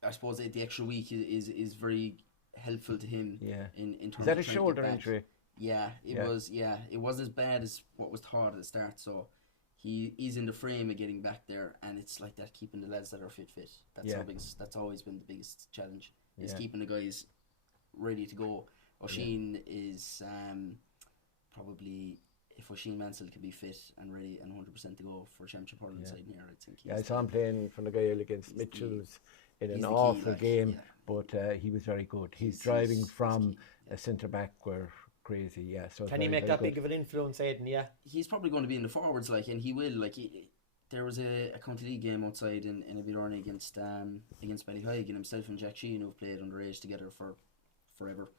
I suppose the extra week is very helpful to him. Yeah. In terms is that of a shoulder injury? Yeah, it was. Yeah, it was as bad as what was thought at the start. So he's in the frame of getting back there, and it's like that, keeping the lads that are fit. That's always been the biggest challenge. Is keeping the guys ready to go. Oisin is probably, if Oisin Mansell can be fit and ready and 100% to go for championship hurling side here, I think. I saw him playing from the Gael against Mitchells in an awful game, but he was very good. He's driving from a centre back where crazy, yeah. So can he make that big of an influence, Aidan? Yeah, he's probably going to be in the forwards, like, and he will. Like, there was a county league game outside in Abbey Dorney against Leahy, and himself and Jack Sheehan, who've played underage together for forever.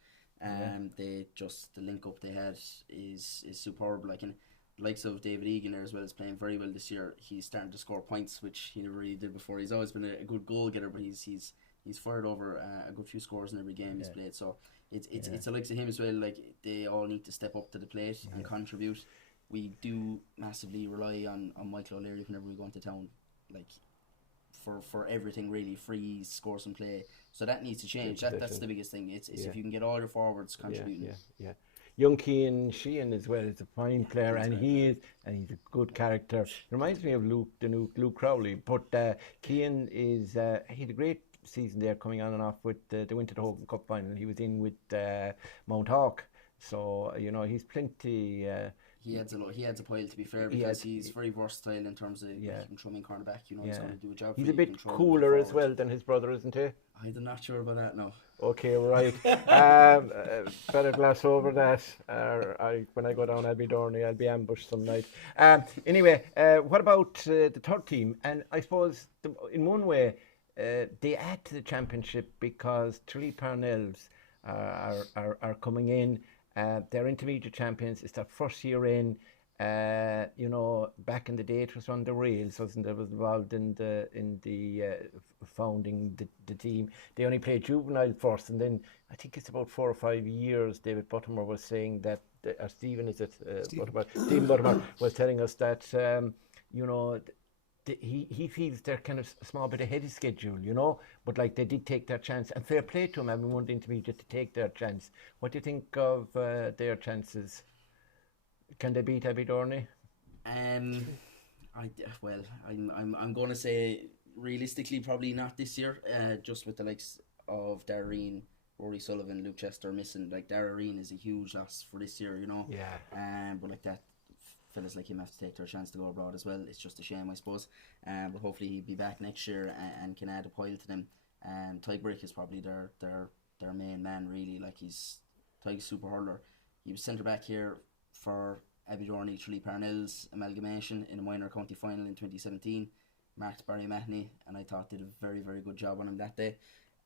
They just, the link up they had is superb. Like, and the likes of David Egan there as well is playing very well this year. He's starting to score points, which he never really did before. He's always been a good goal getter, but he's fired over a good few scores in every game he's played. So it's the likes of him as well. Like, they all need to step up to the plate and contribute. We do massively rely on Michael O'Leary whenever we go into town, like, for everything really, freeze, scores and play. So that needs to change. That's the biggest thing. It's if you can get all your forwards contributing. Yeah. Young Cian Sheehan as well is a fine player, and he's a good character. Reminds me of Luke Crowley, but Cian is he had a great season there, coming on and off with they went to the Hogan Cup final. He was in with Mount Hawk, so he's plenty. He adds a pile, to be fair, because he's very versatile in terms of he can throw in cornerback. He's going to do a job. He's a bit cooler as well than his brother, isn't he? I'm not sure about that, no. Okay, right. Better gloss over that. When I go down Abbey Dorney, I'll be ambushed some night. Anyway, what about the third team? And I suppose in one way they add to the championship because Tralee Parnells are coming in. They're intermediate champions. It's their first year in. Back in the day it was on the rails, wasn't it? Was involved in the founding the team. They only played juvenile first, and then I think it's about 4 or 5 years. David Buttermore was saying that, Stephen Buttermore was telling us that he feels they're kind of a small bit ahead of schedule, but like they did take their chance, and fair play to them, having won the intermediate to take their chance. What do you think of their chances? Can they beat Abbey Dorney? I'm going to say realistically probably not this year. Just with the likes of Darreen, Rory Sullivan, Luke Chester missing. Like, Darreen is a huge loss for this year, Yeah. But like that, fellas like him have to take their chance to go abroad as well. It's just a shame, I suppose. But hopefully he'll be back next year and can add a pile to them. Tyke Brick is probably their main man, really. Like, Tyke's super hurler. He was centre back here for Abbey Dorney Tralee Parnells amalgamation in a minor county final in 2017. Marked Barry Mahoney, and I thought did a very, very good job on him that day.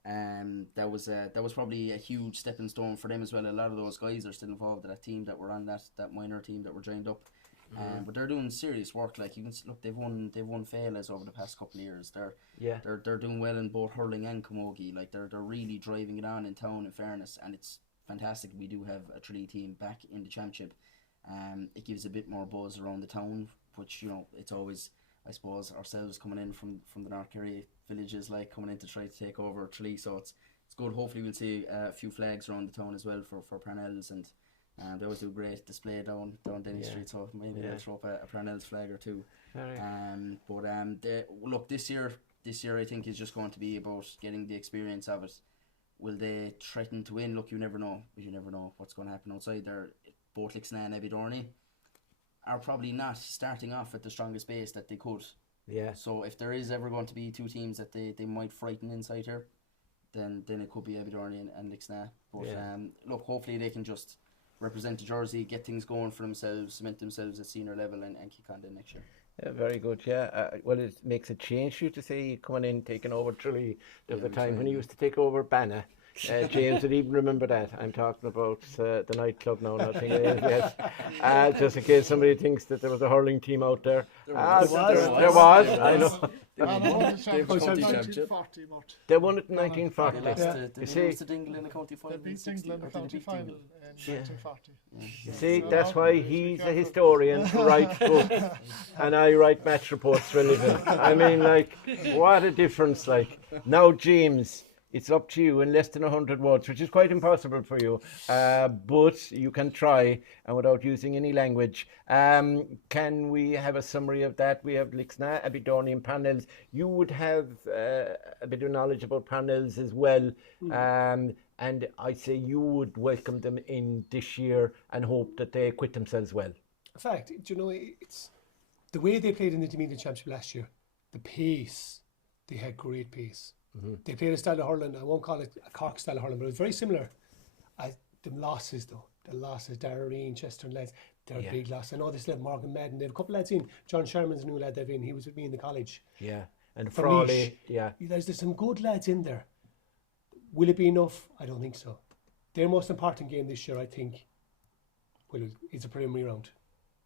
That was probably a huge stepping stone for them as well. A lot of those guys are still involved in that team that were on that minor team that were joined up. But they're doing serious work. Like, you can look, they've won Failas over the past couple of years. They're doing well in both hurling and camogie. Like, they're really driving it on in town, in fairness, and it's fantastic. We do have a Tralee team back in the championship. It gives a bit more buzz around the town, which it's always, I suppose, ourselves coming in from the North Kerry villages, like, coming in to try to take over Tralee. So it's good. Hopefully we'll see a few flags around the town as well for Parnells, and They always do a great display down Denny Street, so maybe they'll throw up a Parnell's flag or two. Look, this year I think is just going to be about getting the experience of it. Will they threaten to win? Look, you never know. You never know what's going to happen outside there. Both Lixna and Abidorney are probably not starting off at the strongest base that they could. Yeah. So if there is ever going to be two teams that they might frighten inside here, then it could be Abidorney and Lixna. But look, hopefully they can just represent the jersey, get things going for themselves, cement themselves at senior level, and kick on then next year. Yeah, very good. Yeah, well, it makes a change for you to say coming in, taking over Tralee. There was a time when he used to take over Banna. James would even remember that. I'm talking about the nightclub now, nothing else. Just in case somebody thinks that there was a hurling team out there. There was. I know. They won They won it in 1940. They lost to Dingle in the county final. They beat Dingle in the county final in 1940. You see, that's why he's a historian who writes books and I write match reports for a living. I mean, like, what a difference. Like, now, James, it's up to you in less than 100 words, which is quite impossible for you, but you can try, and without using any language. Can we have a summary of that? We have Lixna, Abidorney and Parnells. You would have a bit of knowledge about Parnells as well, and I'd say you would welcome them in this year and hope that they acquit themselves well. In fact, do you know, it's the way they played in the Intermediate Championship last year, the pace, they had great pace. They played a style of hurling. I won't call it a Cork style of hurling, but it was very similar. The losses, Darreen, Chester and lads, they're a big loss. I know this lad Morgan Madden. They have a couple of lads in. John Sherman's a new lad they've in. He was with me in the college. Yeah, and Frawley. There's some good lads in there. Will it be enough? I don't think so. Their most important game this year, I think, it's a preliminary round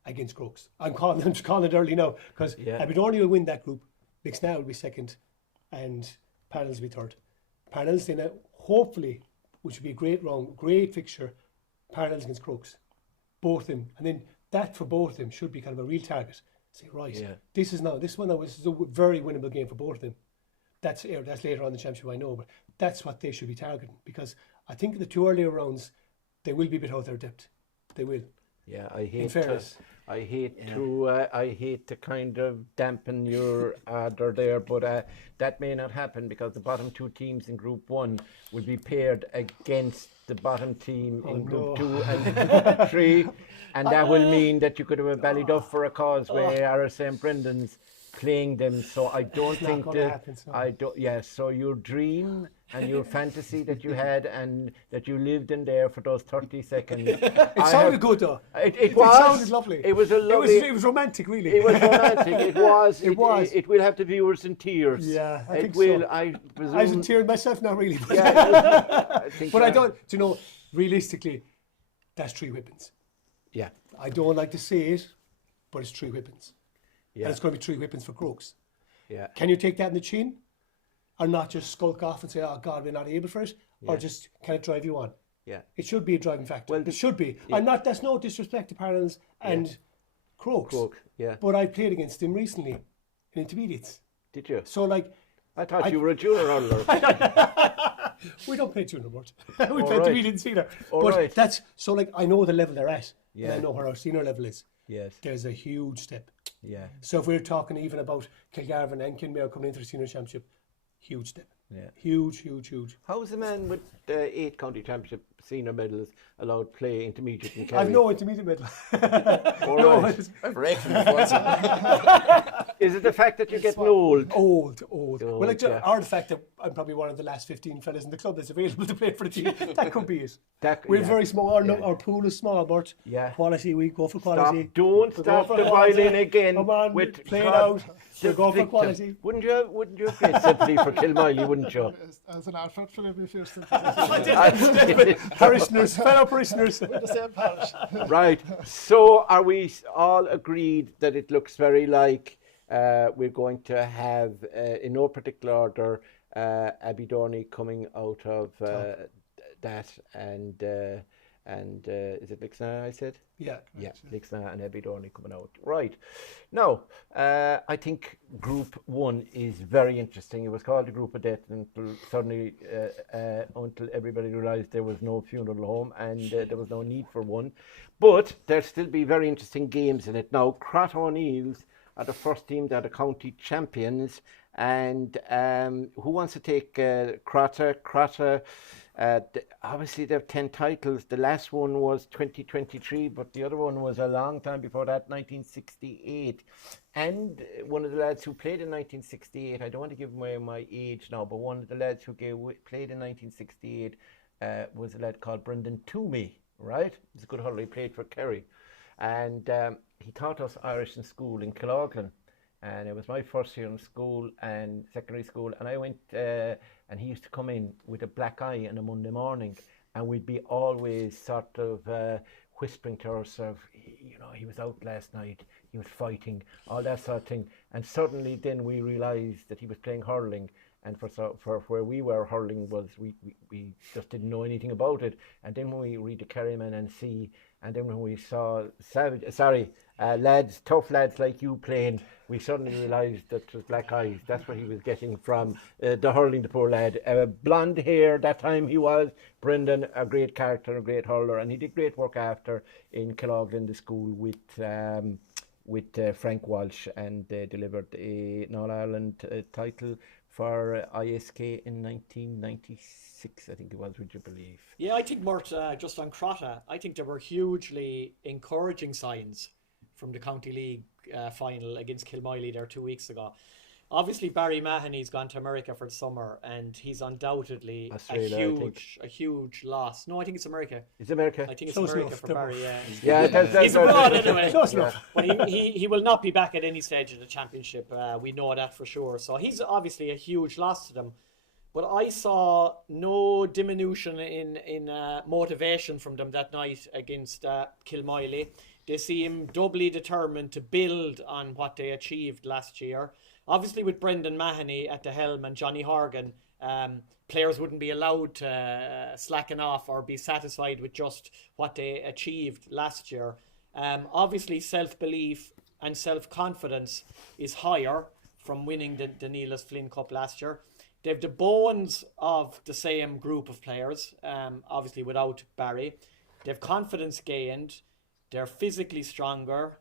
against Crooks. I'm calling it early now because Abidorney will win that group. Lixna will be second, and Parnells will be third. Parnells then, hopefully, which would be a great round, great fixture, Parnells against Crooks. Both of them. And then that for both of them should be kind of a real target. Say, this is a very winnable game for both of them. That's later on in the championship, I know, but that's what they should be targeting, because I think in the two earlier rounds, they will be a bit out of their depth. They will. Yeah, I hate to kind of dampen your ardor there, but that may not happen because the bottom two teams in Group 1 will be paired against the bottom team in Group 2 and Group 3, and that will mean that you could have a Ballyduff for a Causeway or St. Brendan's playing them. So I don't think that so your dream and your fantasy that you had and that you lived in there for those 30 seconds. It sounded good though. It sounded lovely. It was a lovely. It was romantic, really. It was romantic. It was. It was. It will have the viewers in tears. Yeah, I think will. So. I presume. I was in tears myself, not really. But, I think but I don't. Do you know? Realistically, that's 3 whippings. Yeah. I don't like to say it, but it's 3 whippings. Yeah. And it's going to be 3 whippings for Crooks. Yeah. Can you take that in the chin? Or not just skulk off and say, oh God, we're not able for it? Yeah. Or just, can it drive you on? Yeah. It should be a driving factor. Well, it should be. That's no disrespect to Parnells and Crooks. Yeah. But I played against them recently in intermediates. Did you? So like... I thought you were a junior hurler. We don't play junior much. We play intermediates either. That's... So like, I know the level they're at. Yeah. And I know where our senior level is. Yes. There's a huge step. Yeah. So if we're talking even about Kilgarvan and Kinmare coming into the senior championship, huge step. Yeah. Huge. How's a man with 8 county championship senior medals allowed to play intermediate in Kerry? I've no intermediate medal. Is it the fact that you're getting old? Old. Well, or the fact that I'm probably one of the last 15 fellas in the club that's available to play for the team. That could be it. We're very small. Our pool is small, but quality, we go for quality. Don't stop the violin again. Come on, play it out. We go for quality. Wouldn't you have great sympathy for Kilmiley, wouldn't you? As an advert for every fierce parishioners, fellow parishioners. We're the same parish. Right. So are we all agreed that it looks very like we're going to have, in no particular order, Abidorney coming out of that, and and is it Lixna I said? Yeah. Yeah, Lixna and Ebidorny coming out. Right. Now, I think Group 1 is very interesting. It was called the Group of Death until suddenly, until everybody realised there was no funeral home and there was no need for one. But there'll still be very interesting games in it. Now, Cratt O'Neills are the first team that are county champions. And who wants to take Cratta? Cratta, obviously they have 10 titles. The last one was 2023, but the other one was a long time before that, 1968. And one of the lads who played in 1968, I don't want to give away my age now, but one of the lads who played in 1968 was a lad called Brendan Toomey, right? He's a good hurler, he played for Kerry. And he taught us Irish in school in Kilaughlan. And it was my first year in school and secondary school, and I went and he used to come in with a black eye on a Monday morning, and we'd be always sort of whispering to ourselves, you know, he was out last night, he was fighting, all that sort of thing. And suddenly then we realised that he was playing hurling, and for where we were, hurling was, we just didn't know anything about it. And then when we read the Kerryman and see, and then when we saw lads, tough lads like you playing, we suddenly realised that it was black eyes. That's what he was getting from the hurling, the poor lad. Blonde hair, that time he was. Brendan, a great character, a great hurler, and he did great work after in Kilaughlan, the school with Frank Walsh, and delivered an All-Ireland title for ISK in 1996, I think it was, would you believe? Yeah, I think, Mort, just on Crotta, I think there were hugely encouraging signs from the County League final against Kilmiley there 2 weeks ago. Obviously, Barry Mahoney's gone to America for the summer, and he's undoubtedly a huge loss. No, I think it's America. It's America. I think it's America for Barry. He's abroad anyway. But he will not be back at any stage of the championship. We know that for sure. So he's obviously a huge loss to them. But I saw no diminution in motivation from them that night against Kilmiley. They seem doubly determined to build on what they achieved last year. Obviously, with Brendan Mahoney at the helm and Johnny Horgan, players wouldn't be allowed to slacken off or be satisfied with just what they achieved last year. Obviously, self-belief and self-confidence is higher from winning the Neelas Flynn Cup last year. They've the bones of the same group of players, obviously without Barry. They've confidence gained. They're physically stronger.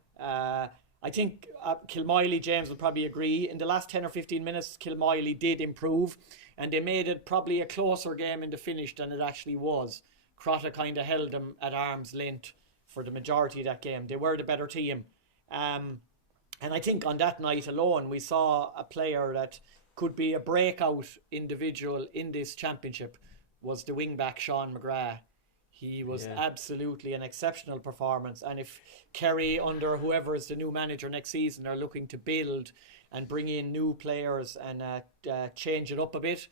I think Kilmiley, James will probably agree, in the last 10 or 15 minutes, Kilmiley did improve, and they made it probably a closer game in the finish than it actually was. Crotta kind of held them at arm's length for the majority of that game. They were the better team. And I think on that night alone, we saw a player that could be a breakout individual in this championship was the wing-back Sean McGrath. He was absolutely an exceptional performance. And if Kerry, under whoever is the new manager next season, are looking to build and bring in new players and change it up a bit,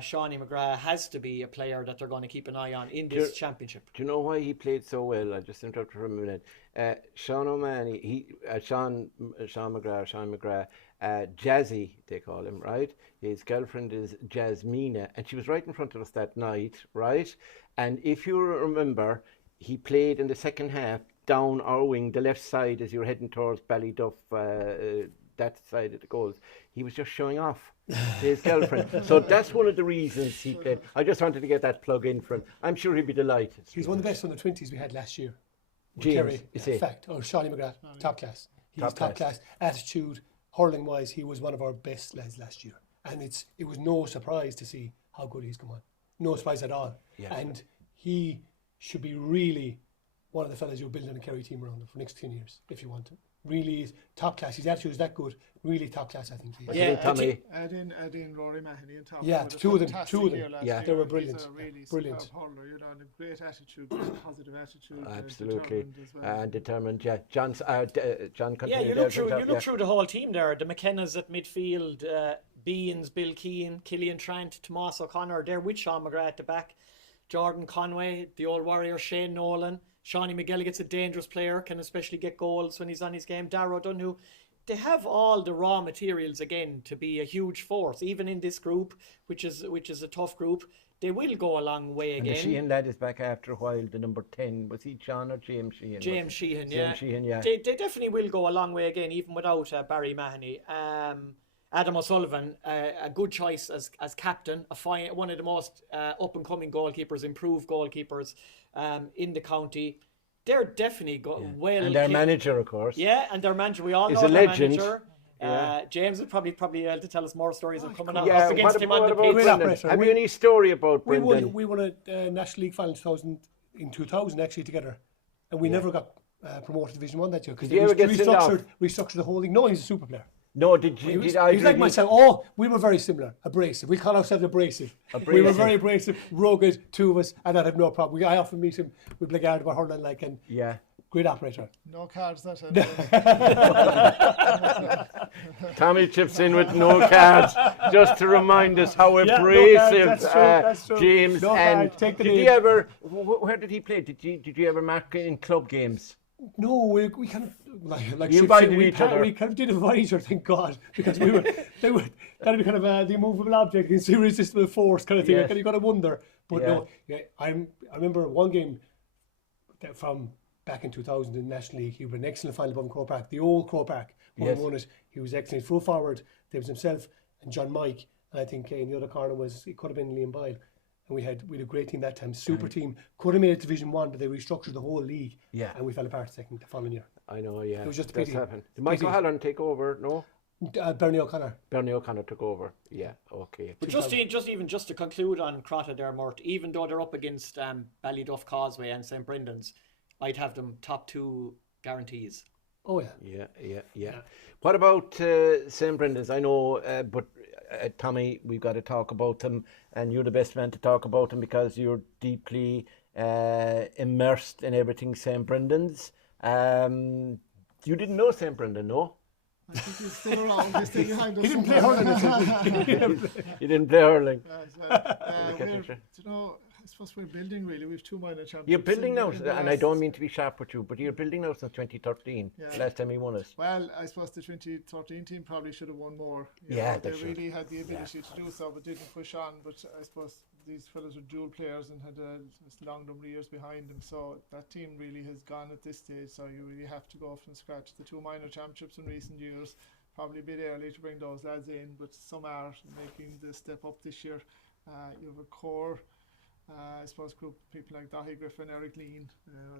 Shawnee McGrath has to be a player that they're going to keep an eye on in this championship. Do you know why he played so well? I just interrupted for a minute. Sean O'Mahony, Sean McGrath, Jazzy, they call him, right? His girlfriend is Jasmina, and she was right in front of us that night, right? And if you remember, he played in the second half down our wing, the left side, as you're heading towards Ballyduff, that side of the goals. He was just showing off to his girlfriend. So that's one of the reasons he played. I just wanted to get that plug in for him. I'm sure he'd be delighted. He's one of the best under 20s we had last year. James, Kerry, in fact, Shawnee McGrath, top class. He's top class. Attitude, hurling wise, he was one of our best lads last year. And it was no surprise to see how good he's come on. No surprise at all. Yeah. And he should be really one of the fellas you're building a Kerry team around for the next 10 years, if you want to. Really is top class. His attitude is that good. Really top class, I think he is. Yeah, Tommy. Add in Rory Mahoney and top. Yeah, two of them. Yeah, they were brilliant. Really brilliant. Hurler, you know, and a great attitude, positive attitude. Absolutely, determined and determined. John. Yeah, you look through the whole team there. The McKennas at midfield, Beans, Bill Keane, Killian Trant, Tomas O'Connor. They're with Sean McGrath at the back. Jordan Conway, the old warrior Shane Nolan. Shawnee McGilligan gets a dangerous player, can especially get goals when he's on his game. Darragh O'Donoghue. they have all the raw materials again to be a huge force, even in this group, which is a tough group. They will go a long way again. And the Sheehan lad is back after a while. The number 10, was he John or James Sheehan? James Sheehan, yeah. James Sheehan, yeah. They definitely will go a long way again, even without Barry Mahoney. Adam O'Sullivan, a good choice as captain, one of the most up-and-coming goalkeepers, improved goalkeepers in the county. They're definitely well. And their manager, of course. Yeah, and their manager, we all is know a their legend. manager. Yeah. James would probably able to tell us more stories of coming up Yeah, against him on the about pitch. Brendan? Have you any story about We Brendan? won a National League final in 2000 actually together, and we never got promoted to Division 1 that year because Did you ever get sent off? restructured the whole league. No, he's a super player. No, did you? He's Did like myself. We were very similar. Abrasive. We call ourselves abrasive. We were very abrasive, rugged, two of us, and I'd have no problem. I often meet him with Bligard about hurling, and great operator. No cards that Tommy chips in with no cards, just to remind us how abrasive that's true. James No and. card, take the Did name. you ever? Where did he play? Did you ever mark in club games? No, we kind of like You Chip invited said, each other. We kind of did invite each other, thank God, because they were kind of the immovable object against irresistible force kind of thing. Yes. You got to wonder, but Yeah. no, I remember one game from back in 2000 in the National League. He was an excellent final above Crow Park, the old Crow Park. When Yes. he won it, he was excellent. Full forward, there was himself and John Mike, and I think in the other corner it could have been Liam Boyle. And we had a great team that time, super team. Could have made it Division 1, but they restructured the whole league. Yeah. And we fell apart second the following year. I know, yeah. It was just a That's pity. happened. Did Michael Halloran take over? No, Bernie O'Connor. Bernie O'Connor took over. Yeah, okay. But just to conclude on Crotta there, Mort, even though they're up against Ballyduff Causeway and St Brendan's, I'd have them top 2 guarantees. Oh yeah. Yeah. What about St Brendan's? I know, but Tommy, we've got to talk about them, and you're the best man to talk about them because you're deeply immersed in everything St Brendan's. You didn't know St Brendan, no? I think he's still around. He's still behind us. He didn't play hurling. You didn't play hurling. I suppose we're building really. We've 2 minor championships. You're building now, in the and I last- don't mean to be sharp with you, but you're building now since 2013. Yeah. Last time he won it. Well, I suppose the 2013 team probably should have won more. They They should. really had the ability to do so, but didn't push on. But I suppose these fellas are dual players and had a long number of years behind them. So that team really has gone at this stage. So you really have to go from scratch. The 2 minor championships in recent years, probably a bit early to bring those lads in, but some are making the step up this year. You have a core. I suppose group people like Leahy, Griffin, Eric Lean,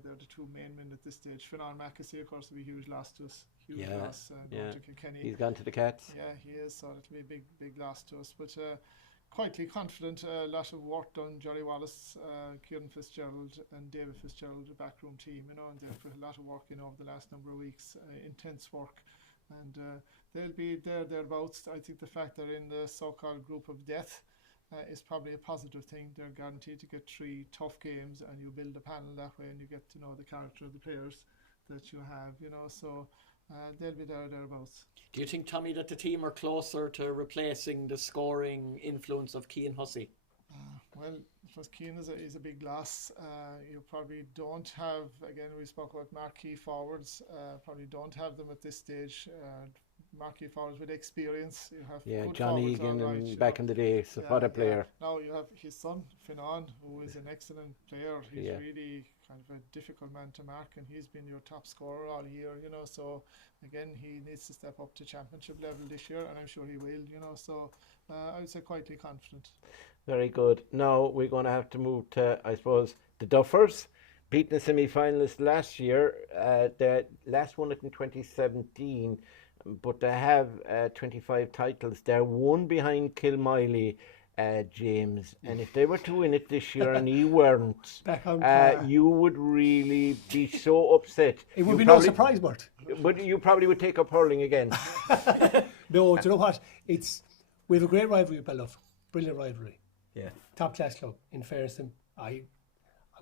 they're the 2 main men at this stage. Finan McCarthy, of course, will be a huge loss to us. Huge loss. Going to Kilkenny. He's gone to the Cats. Yeah, he is. So it'll be a big loss to us. But quietly confident. A lot of work done. Jerry Wallace, Kieran Fitzgerald, and David Fitzgerald, the backroom team. And they've put a lot of work in over the last number of weeks. Intense work, and they'll be thereabouts. I think the fact they're in the so-called group of death is probably a positive thing. They're guaranteed to get 3 tough games, and you build a panel that way, and you get to know the character of the players that you have. So they'll be thereabouts. Do you think, Tommy, that the team are closer to replacing the scoring influence of Cian Hussey? Well, because Cian is a big loss. You probably don't have, again, we spoke about marquee forwards, probably don't have them at this stage. Marquee forwards with experience. You have good Johnny forwards, Egan all right, and back in the day, so what a player. Now you have his son, Finan, who is an excellent player. He's really kind of a difficult man to mark, and he's been your top scorer all year, so again, he needs to step up to championship level this year, and I'm sure he will, so I would say quietly confident. Very good. Now we're going to have to move to, I suppose, the Duffers. Beaten the semi-finalists last year. They last won it in 2017, but they have 25 titles. They're 1 behind Kilmiley, James. And if they were to win it this year and you weren't, you would really be so upset. It would be no surprise, Mort. But you probably would take up hurling again. No, do you know what? We have a great rivalry with Ballyduff. Brilliant rivalry. Yeah. Top class club. In fairness to them,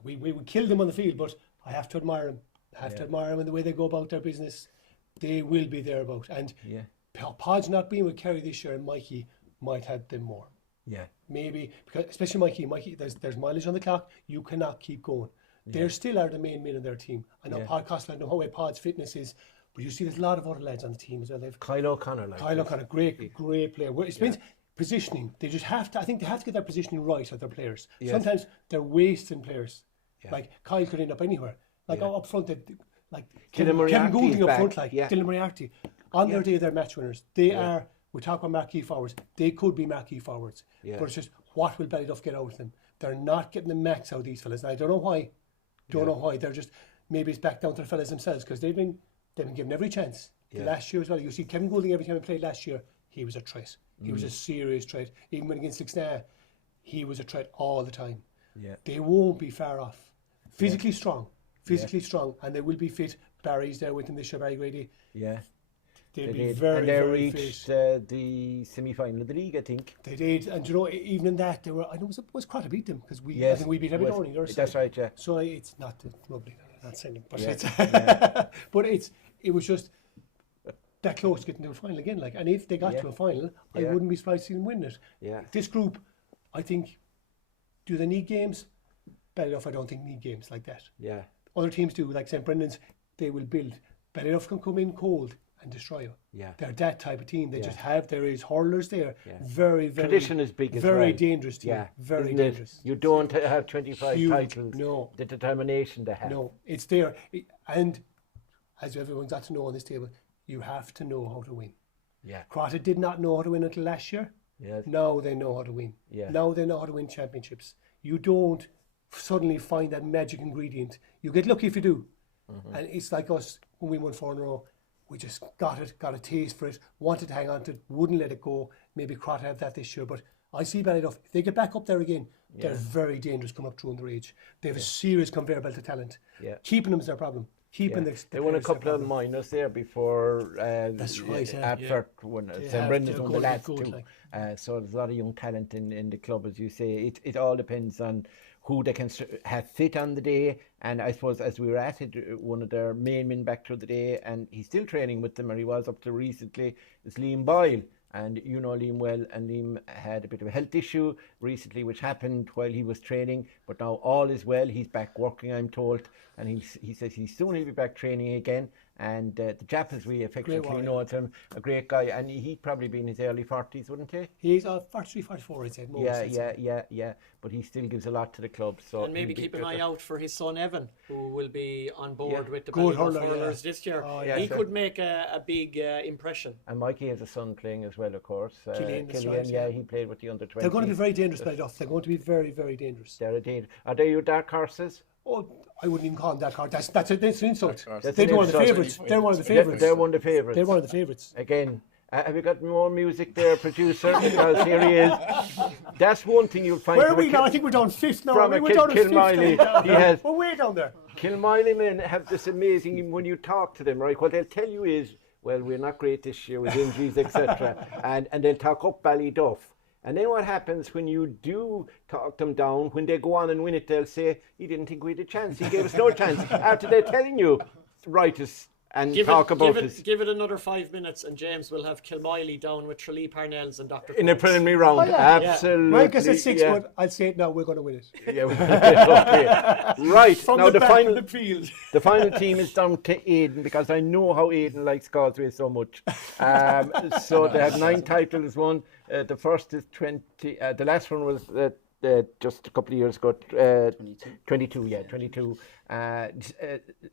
we would kill them on the field, but I have to admire them. I have to admire them and the way they go about their business. They will be thereabout. And Podge not being with Kerry this year, and Mikey might have them more. Yeah. Maybe, because especially Mikey, there's mileage on the clock. You cannot keep going. They still are the main men of their team. I know Pod Costello, I know how Pod's fitness is, But you see, there's a lot of other lads on the team as well. They've Kyle O'Connor, great player. Well, it means positioning. They just have to. I think they have to get their positioning right of their players. Yes. Sometimes they're wasting players. Yeah. Like Kyle could end up anywhere. Like up front, like Kevin Moriarty Goulding is up back. front, like Yeah. Dylan Moriarty. On their day, they're match winners. They are. We talk about marquee forwards. They could be marquee forwards. Yeah. But it's just what will Ballyduff get out of them? They're not getting the max out of these fellas. And I don't know why. Don't know why. They're just, maybe it's back down to the fellas themselves, because they've been given every chance. Yeah. Last year as well. You see Kevin Goulding, every time he played last year, he was a threat. He was a serious threat. Even when against Sixna, he was a threat all the time. Yeah. They won't be far off. Physically strong, and they will be fit. Barry's there with them this year, Barry Grady. Yeah. They'll They be did. very, and they very reached fit. the semi-final of the league, I think. They did, and you know, even in that, they were. I know it was Crotta beat them because I think we beat Aberdeen. That's right, yeah. So it's not lovely. I'm not saying it, but Yeah. but it was just that close to getting to a final again. Like, and if they got to a final, I wouldn't be surprised to see them win it. Yeah. This group, I think, do they need games? Ballyduff, I don't think need games like that. Yeah. Other teams do, like St Brendan's, they will build. Ballyduff can come in cold and destroy you. Yeah. They're that type of team. They just have, there is hurlers there. Yeah. Very, very. Tradition is big as well. Very dangerous team. Yeah. Very Isn't dangerous. You don't have 25 Huge. titles. No. The determination they have. No, it's there. And as everyone's got to know on this table, you have to know how to win. Yeah. Crotta did not know how to win until last year. Yes. Now they know how to win. Yeah. Now they know how to win championships. You don't suddenly find that magic ingredient. You get lucky if you do. And it's like us when we won 4 in a row. We just got a taste for it, wanted to hang on to it, wouldn't let it go. Maybe Crotta have that this year, but I see Ballyduff. If they get back up there again, they're very dangerous coming up through in their age. They have a serious conveyor belt of talent. Yeah. Keeping them is their problem. Keeping the They won a players is their couple of problem. minors there before That's right, yeah. Advert won. They St have- Brendan's they're won the good, last good, two. like. So there's a lot of young talent in the club, as you say. It all depends on who they can have fit on the day. And I suppose as we were at it, one of their main men back through the day, and he's still training with them, or he was up to recently, is Liam Boyle. And you know Liam well, and Liam had a bit of a health issue recently, which happened while he was training. But now all is well. He's back working, I'm told, and he says he'll be back training again. And the Jap, as we affectionately know him, a great guy, and he'd probably be in his early 40s, wouldn't he? He's 43, 44, I'd say. Yeah. But he still gives a lot to the club. So And maybe keep an eye out for his son Evan, who will be on board with the Good Ballyduff hurler, hurlers this year. He sure. could make a big impression. And Mikey has a son playing as well, of course. Killian, that's Killian, right, he played with the under 20. They're going to be very dangerous, Ballyduff. They're going to be very, very dangerous. They're a danger. Are they your dark horses? Oh, I wouldn't even call them that card. That's an insult. That's They're an one of the insult. favourites. They're one of the favourites. They're one of the favourites. They're one of the favourites. Again, have you got more music there, producer? Because here he is. That's one thing you'll find. Where are we now? I think we're down 5th now. From We're down to 5th Kilmiley, now. he has. We're way down there. Kilmiley men have this amazing, when you talk to them, right, what they'll tell you is, well, we're not great this year with injuries, etc. and they'll talk up Ballyduff. And then what happens when you do talk them down, when they go on and win it, they'll say, he didn't think we had a chance. He gave us no chance. After they're telling you, write us and talk about us. Give it another 5 minutes, and James will have Kilmiley down with Tralee Parnells and Dr. In a Coates. preliminary round, Oh, yeah. absolutely. Mike said 6, but I'll say it now. We're going to win it. Yeah, okay. Right, From now the back final of the field. The final team is down to Aidan, because I know how Aidan likes Causeway so much. So they have 9 titles won. The first is 20. The last one was just a couple of years ago. 22.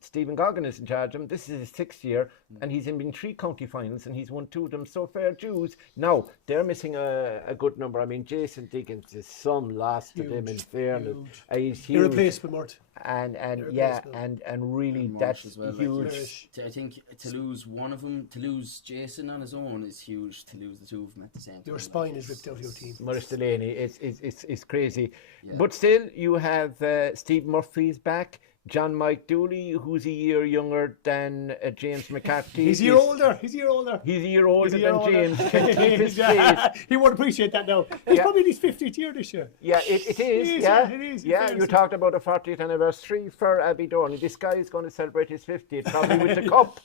Stephen Goggin is in charge of him. This is his 6th year, and he's in 3 county finals, and he's won 2 of them. So fair dues. Now they're missing a good number. I mean, Jason Diggins is some loss to them, in fairness. He's huge. Irreplaceable, Mort. And really And that's Marsh as well, huge. I think to lose one of them, to lose Jason on his own is huge. To lose the 2 of them at the same time, Your spine is ripped out of your team. Morris Delaney, it's crazy. Yeah. But still, you have Steve Murphy's back. John Mike Dooley, who's a year younger than James McCarthy. He's a year older. He's a year older. He's a year older He's a year than older. James. Can keep his place. He won't appreciate that now. It's Yeah. probably his 50th year this year. Yeah, it is. It is, Yeah, it is. Yeah, Fair you enough. talked about a 40th anniversary for Abbey Dorney. This guy is going to celebrate his 50th, probably with the cup.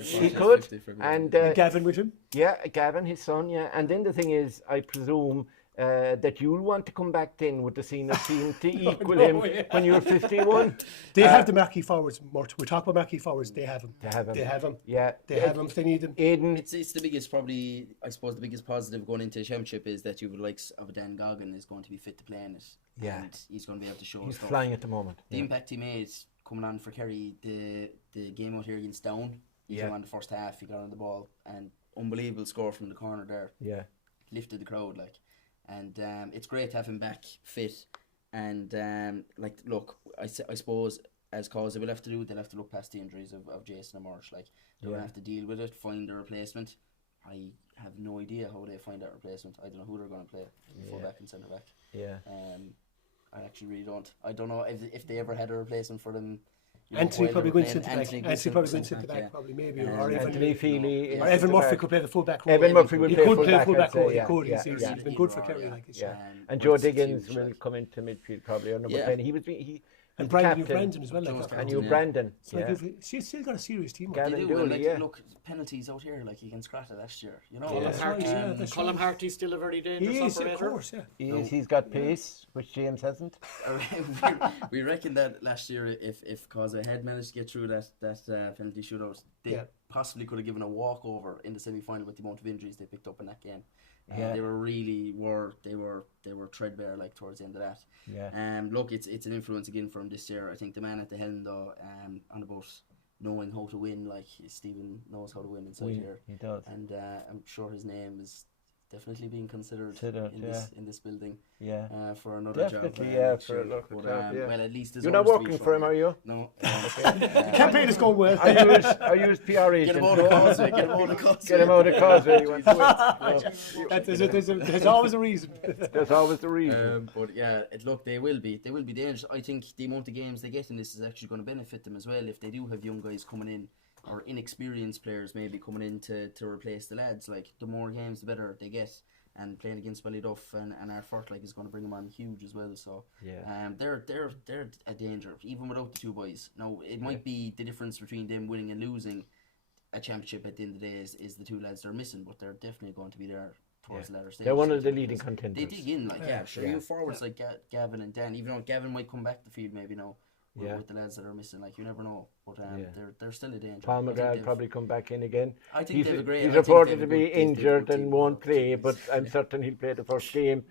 He could. And And Gavin with him. yeah, Gavin, his son. Yeah, and then the thing is, I presume that you'll want to come back then with the senior team to equal him when you're 51? They have the marquee forwards, Mort. We talk about marquee forwards. They have them. They have him. They have them. Yeah. They have them if they need them. Aidan, It's the biggest, probably, I suppose, the biggest positive going into the championship is that you would like of Dan Goggin is going to be fit to play in it. Yeah. And he's going to be able to show he's stuff. flying at the moment. The impact he made coming on for Kerry, the game out here against Down, he came on the first half, he got on the ball, and unbelievable score from the corner there. Yeah. Lifted the crowd, like. And it's great to have him back fit. And look, I suppose as Causa will have to do, they'll have to look past the injuries of Jason and Marsh. Like, they're going to have to deal with it, find a replacement. I have no idea how they find that replacement. I don't know who they're going to play, full-back and centre-back. Yeah. I actually really don't. I don't know if they ever had a replacement for them. Anthony probably wins centre back. Anthony probably wins centre back, probably, maybe. Or Anthony Feely. Or Evan Murphy could play the full back role. Evan Murphy will play full back role. He could. He's been good for Kerry. And Joe Diggins will come into midfield probably, or number 10. And Brandon as well. And you Brandon. She's still got a serious team. They do. And look, penalties out here, like against Scrata last year. You know, Colin Harty's still a very dangerous operator. Of course, He's got pace, which James hasn't. we reckon that last year, if Causa had managed to get through that penalty shootout, they possibly could have given a walkover in the semi-final with the amount of injuries they picked up in that game. They were threadbare, like, towards the end of that. Look, it's an influence again from this year. I think the man at the helm though, on about knowing how to win, like Stephen knows how to win inside here. He does, and I'm sure his name is definitely being considered in this building. For another job. For a local job. Well, at least you're not working for him, are you? No. The campaign is going well. I use PR agent. Get him out of Causeway. Get him out of Causeway. There's always a reason. There's always a reason. But yeah, look, they will be dangerous. I think the amount of games they get in this is actually going to benefit them as well if they do have young guys coming in, or inexperienced players maybe coming in to replace the lads. Like, the more games the better they get, and playing against Ballyduff and Ardfort, like, is going to bring them on huge as well. So they're a danger even without the two boys. Now it might be the difference between them winning and losing a championship at the end of the day is the two lads they're missing, but they're definitely going to be there towards the latter stage. They're one of the leading contenders. They dig in, like, you forwards like Gavin and Dan, even though Gavin might come back to the field maybe now. With the lads that are missing, like, you never know, but they're still a danger. Paul McGrath will probably come back in again. I think he's reported to be injured and won't play, but I'm certain he'll play the first game.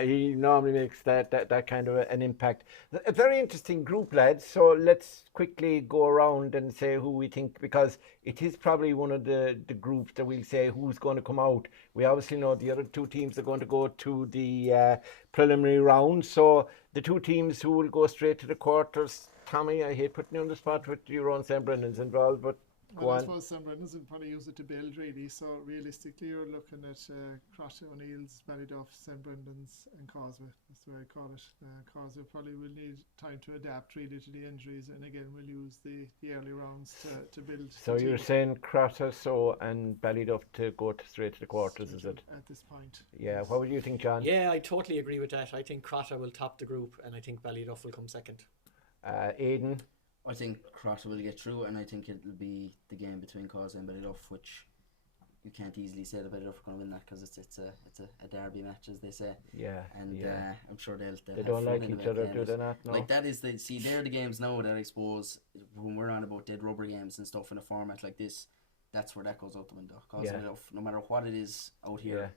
He normally makes that kind of an impact. A very interesting group, lads. So let's quickly go around and say who we think, because it is probably one of the groups that we'll say who's going to come out. We obviously know the other two teams are going to go to the preliminary round. So the two teams who will go straight to the quarters. Tommy, I hate putting you on the spot with your own St. Brendan's involved, but go on. I suppose St. Brendan's will probably use it to build, really. So realistically, you're looking at Crossy, O'Neill's, Ballyduff, St. Brendan's and Causeway. That's the way I call it. Causeway probably will need time to adapt really to the injuries, and again we'll use the early rounds to build. So you're saying Crossy, and Ballyduff to go straight to the quarters, is it? At this point. Yeah, what would you think, John? Yeah, I totally agree with that. I think Crossy will top the group, and I think Ballyduff will come second. Aidan? I think Crossy will get through, and I think it'll be the game between Causeway and Ballyduff, which you can't easily say that Ballyduff are going to win that, because it's a derby match, as they say. And I'm sure they don't like each other, do they not? No. Like, that is they're the games now that I suppose when we're on about dead rubber games and stuff in a format like this, that's where that goes out the window. Ballyduff, no matter what it is out here,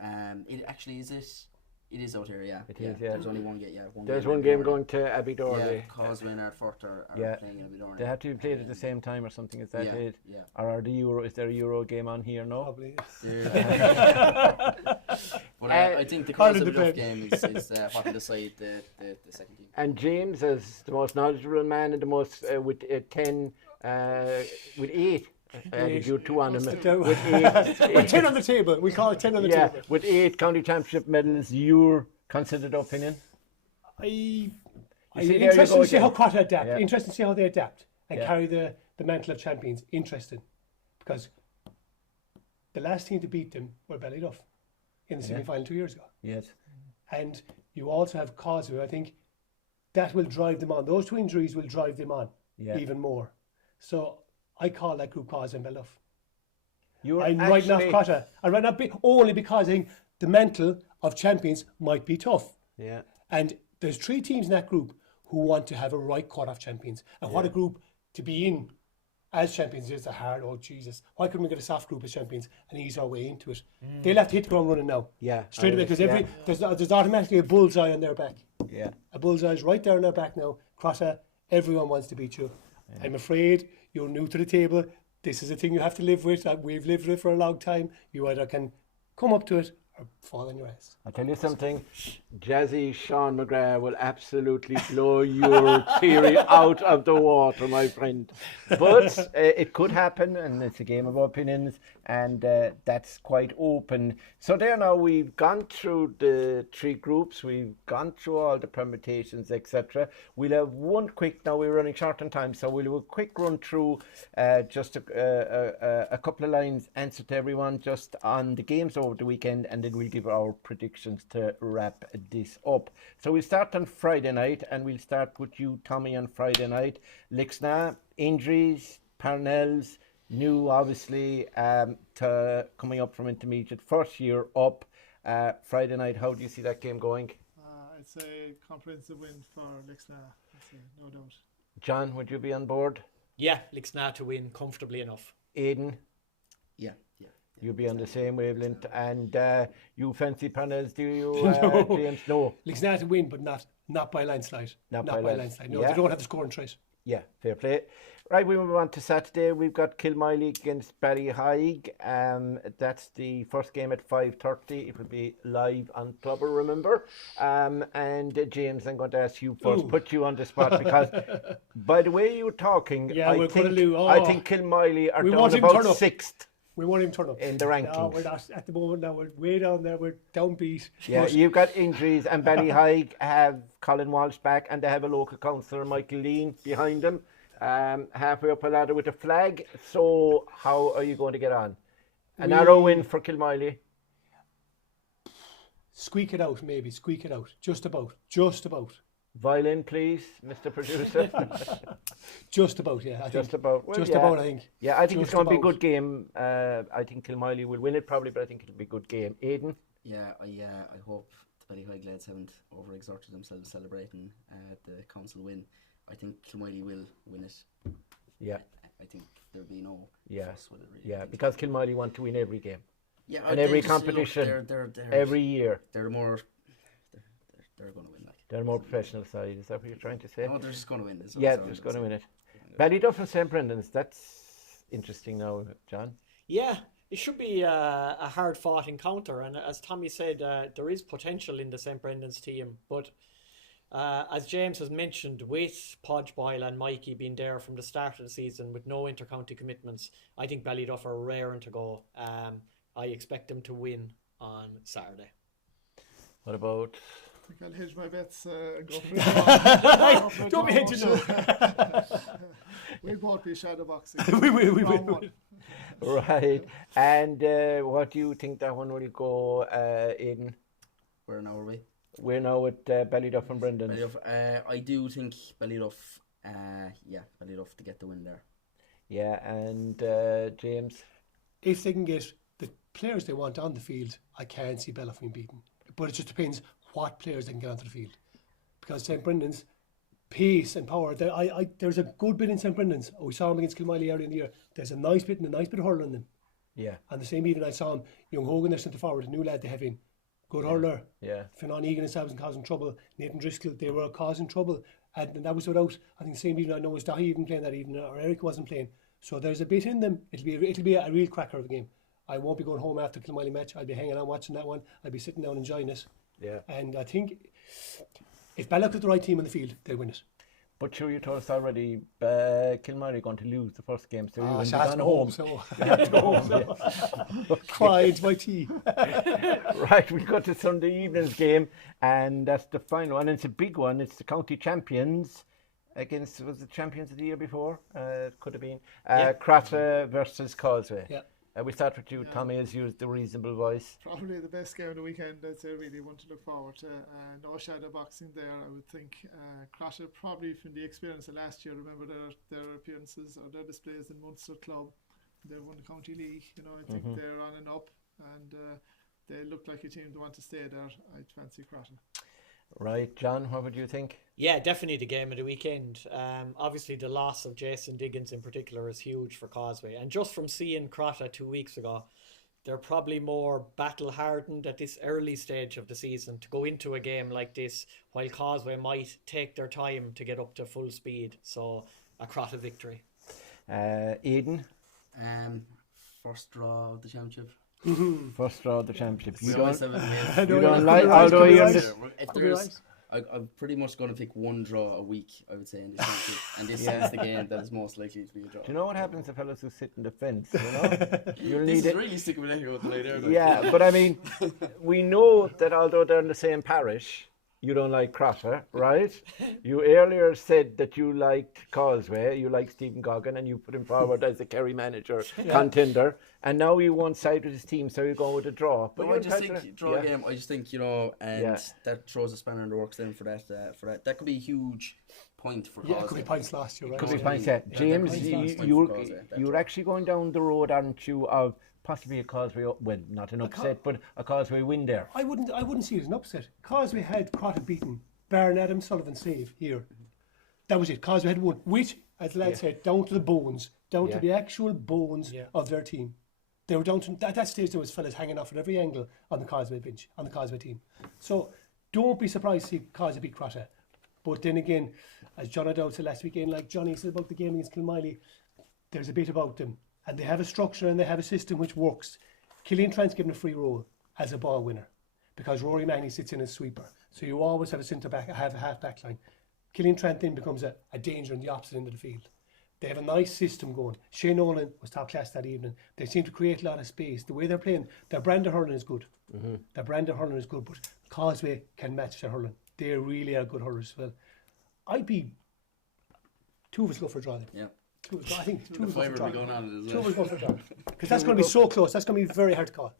it actually is. It is out here, It is. There's only one game. There's one game going to Abbey-Dorley. Causeway and Ardfort are playing in Abbey-Dorley. They have to be played at the same time or something. Is that it? Yeah. Or are is there a Euro game on here? No. Probably. But I think the Causeway game is what will decide the second team. And James, as the most knowledgeable man and the most with 10, with 8. You two on him. With 10 on the table. We call it 10 on the table. With 8 county championship medals, your considered opinion? Interesting to see how Crossy adapt. Interesting to see how they adapt and carry the mantle of champions. Interesting, because the last team to beat them were Ballyduff in the semi-final 2 years ago. Yes. And you also have Causeway. I think that will drive them on. Those two injuries will drive them on even more. So I call that group Causeway and Ballyduff. I'm writing off Crossy. I'm writing off only because I think the mantle of champions might be tough. Yeah. And there's 3 teams in that group who want to have a right cut-off champions. And what a group to be in as champions is a hard, oh Jesus, why couldn't we get a soft group as champions and ease our way into it? They'll have to hit the ground running now. Yeah. Straight away, because there's automatically a bullseye on their back. Yeah. A bullseye's right there on their back now. Crossa, everyone wants to beat you. Yeah. I'm afraid you're new to the table. This is a thing you have to live with. We've lived with it for a long time. You either can come up to it or fall on your ass. I'll tell you something, Jazzy Sean McGrath will absolutely blow your theory out of the water, my friend. But it could happen, and it's a game of opinions, and that's quite open. So there now, we've gone through the 3 groups, we've gone through all the permutations, etc. We'll have one quick, now we're running short on time, so we'll have a quick run through just a couple of lines, answer to everyone just on the games over the weekend, and then we'll give our predictions to wrap this up. So we'll start on Friday night, and we'll start with you, Tommy, on Friday night. Lixna, injuries, Parnell's new, obviously, to coming up from intermediate, first year up. Friday night, how do you see that game going? I'd say comprehensive win for Lixna, no doubt. John, would you be on board? Yeah, Lixna to win comfortably enough. Aidan? Yeah. You'll be on the same wavelength. And you fancy Parnell's, do you, No. James? No. Lixna to win, but not by landslide. Not by landslide. No, yeah. they don't have the scoring threat. Yeah, fair play. Right, we move on to Saturday. We've got Kilmiley against Ballyhaig. That's the first game at 5:30. It will be live on Clubber, remember. And James, I'm going to ask you first, put you on the spot, because by the way you're talking, I think Kilmiley are down about 6th. We won't even turn up. In the rankings. No, we're not at the moment. Now we're way down there. We're downbeat. Yeah, you've got injuries, and Ballyhaig have Colin Walsh back, and they have a local councillor, Michael Lean, behind them, halfway up a ladder with a flag. So how are you going to get on? A narrow win for Kilmiley. Squeak it out, maybe. Squeak it out. Just about. Violin, please, Mr. Producer. Just about, yeah. I think. Yeah, I think it's going to be a good game. I think Kilmiley will win it probably, but I think it'll be a good game. Aidan? Yeah, I hope the Ballyhaig lads haven't overexerted themselves celebrating the council win. I think Kilmiley will win it. Yeah. I think there'll be no fuss with it, really. Yeah, because Kilmiley want to win every game. Yeah, and every competition, every year. They're going to win. They're a more professional side. Is that what you're trying to say? No, they're just going to win. Yeah, they're just going to win it. Ballyduff and St. Brendan's. That's interesting now, John. Yeah, it should be a hard-fought encounter. And as Tommy said, there is potential in the St. Brendan's team. But as James has mentioned, with Podge Boyle and Mikey being there from the start of the season with no inter-county commitments, I think Ballyduff are raring to go. I expect them to win on Saturday. What about... I think I'll hedge my bets and go for it. Don't be hedging now. We'll both be shadow boxing. we will. Right. And what do you think that one will go, Aidan? Where now are we? We're now at Ballyduff and Brendan's. I do think Ballyduff to get the win there. Yeah, and James? If they can get the players they want on the field, I can't see Ballyduff being beaten. But it just depends what players they can get onto the field. Because St. Brendan's pace and power, there's a good bit in St. Brendan's. We saw him against Kilmiley earlier in the year. There's a nice bit of hurler in them. Yeah. And the same evening I saw him, Young Hogan, their centre forward, a new lad they have in. Good hurler. Yeah. Finan Egan and Sabson causing trouble. Nathan Driscoll, they were causing trouble. And that was without, I think the same evening I know was Dahi even playing that evening, or Eric wasn't playing. So there's a bit in them. It'll be a real cracker of a game. I won't be going home after Kilmiley match. I'll be hanging on watching that one. I'll be sitting down enjoying it. Yeah. And I think if Ballock got the right team on the field, they'll win it. But sure, you told us already, Kilmiley are going to lose the first game, so you will be gone home. I have to go home. Cry into my tea. Right, we got to Sunday evening's game, and that's the final one. It's a big one. It's the county champions against, was the champions of the year before? Could have been. Crotta versus Causeway. Yeah. We start with you, Tommy, as used the reasonable voice. Probably the best game of the weekend. I'd say really one to look forward to. No shadow boxing there, I would think. Crotta probably from the experience of last year. Remember their appearances or their displays in Munster Club. They won the County League. I think they're on and up. And they look like a team that want to stay there. I'd fancy Crotta. Right, John, what would you think? Yeah, definitely the game of the weekend. Obviously, the loss of Jason Diggins in particular is huge for Causeway. And just from seeing Crotta 2 weeks ago, they're probably more battle hardened at this early stage of the season to go into a game like this, while Causeway might take their time to get up to full speed. So, a Crotta victory. Aidan? First draw of the championship. First draw of the championship. You We don't, always have it you made. don't like, although you're in this, If there's, I'm pretty much going to pick one draw a week, I would say, in this championship. And this is the game that is most likely to be a draw. do you know what happens to fellas who sit in the fence, you know? You'll This need is it. really sticking with Leahy today there. like. Yeah, but I mean, we know that although they're in the same parish, you don't like Crotta, right? You earlier said that you liked Causeway, you like Stephen Goggin, and you put him forward as the Kerry manager contender. And now you won't side with his team, so you're going with a draw. But No, you're I just entitled think to- draw game. I just think and Yeah. that throws a spanner in the works then for that. That could be a huge point for Yeah, it Causeway. could be points last year, right? Could be Yeah. fine, yeah. Yeah, James, that you, could be fine you're, for Causeway, that you're draw. actually going down the road, aren't you, of possibly a Causeway, well, not an upset, but a Causeway win there. I wouldn't see it as an upset. Causeway had Crotta beaten, barring Adam Sullivan's save here. That was it. Causeway had won, which, as the lad said, down to the bones, down to the actual bones of their team. They were down to, at that stage, there was fellas hanging off at every angle on the Causeway bench, on the Causeway team. So don't be surprised to see Causeway beat Crotta. But then again, as John O'Dowd said last weekend, like Johnny said about the game against Kilmiley, there's a bit about them. And they have a structure and they have a system which works. Killian Trent's given a free role as a ball winner because Rory Mahoney sits in as sweeper. So you always have a centre back, have a half back line. Killian Trent then becomes a danger in the opposite end of the field. They have a nice system going. Shane Nolan was top class that evening. They seem to create a lot of space. The way they're playing, their brand of hurling is good. Their brand of hurling is good, but Causeway can match their hurling. They really are good hurlers as well. I'd be two of us go for a draw then. Yeah. Two of us, I think two of us go for a Fiver draw. will be going on it as Two well. of us go for a draw. Because that's going to be so close. That's going to be very hard to call.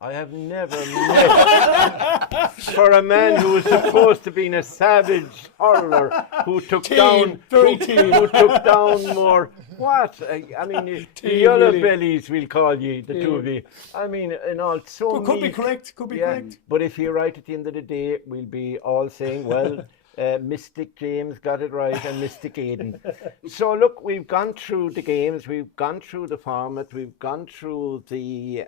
I have never met for a man who was supposed to be a savage hurler who took down very who took down more. What? I mean, the yellow really. bellies, we'll call you, the two of you. I mean, in all, so But could be meek. correct. Could be correct. But if you're right at the end of the day, we'll be all saying, well, Mystic James got it right and Mystic Aidan. So look, we've gone through the games, we've gone through the format, we've gone through the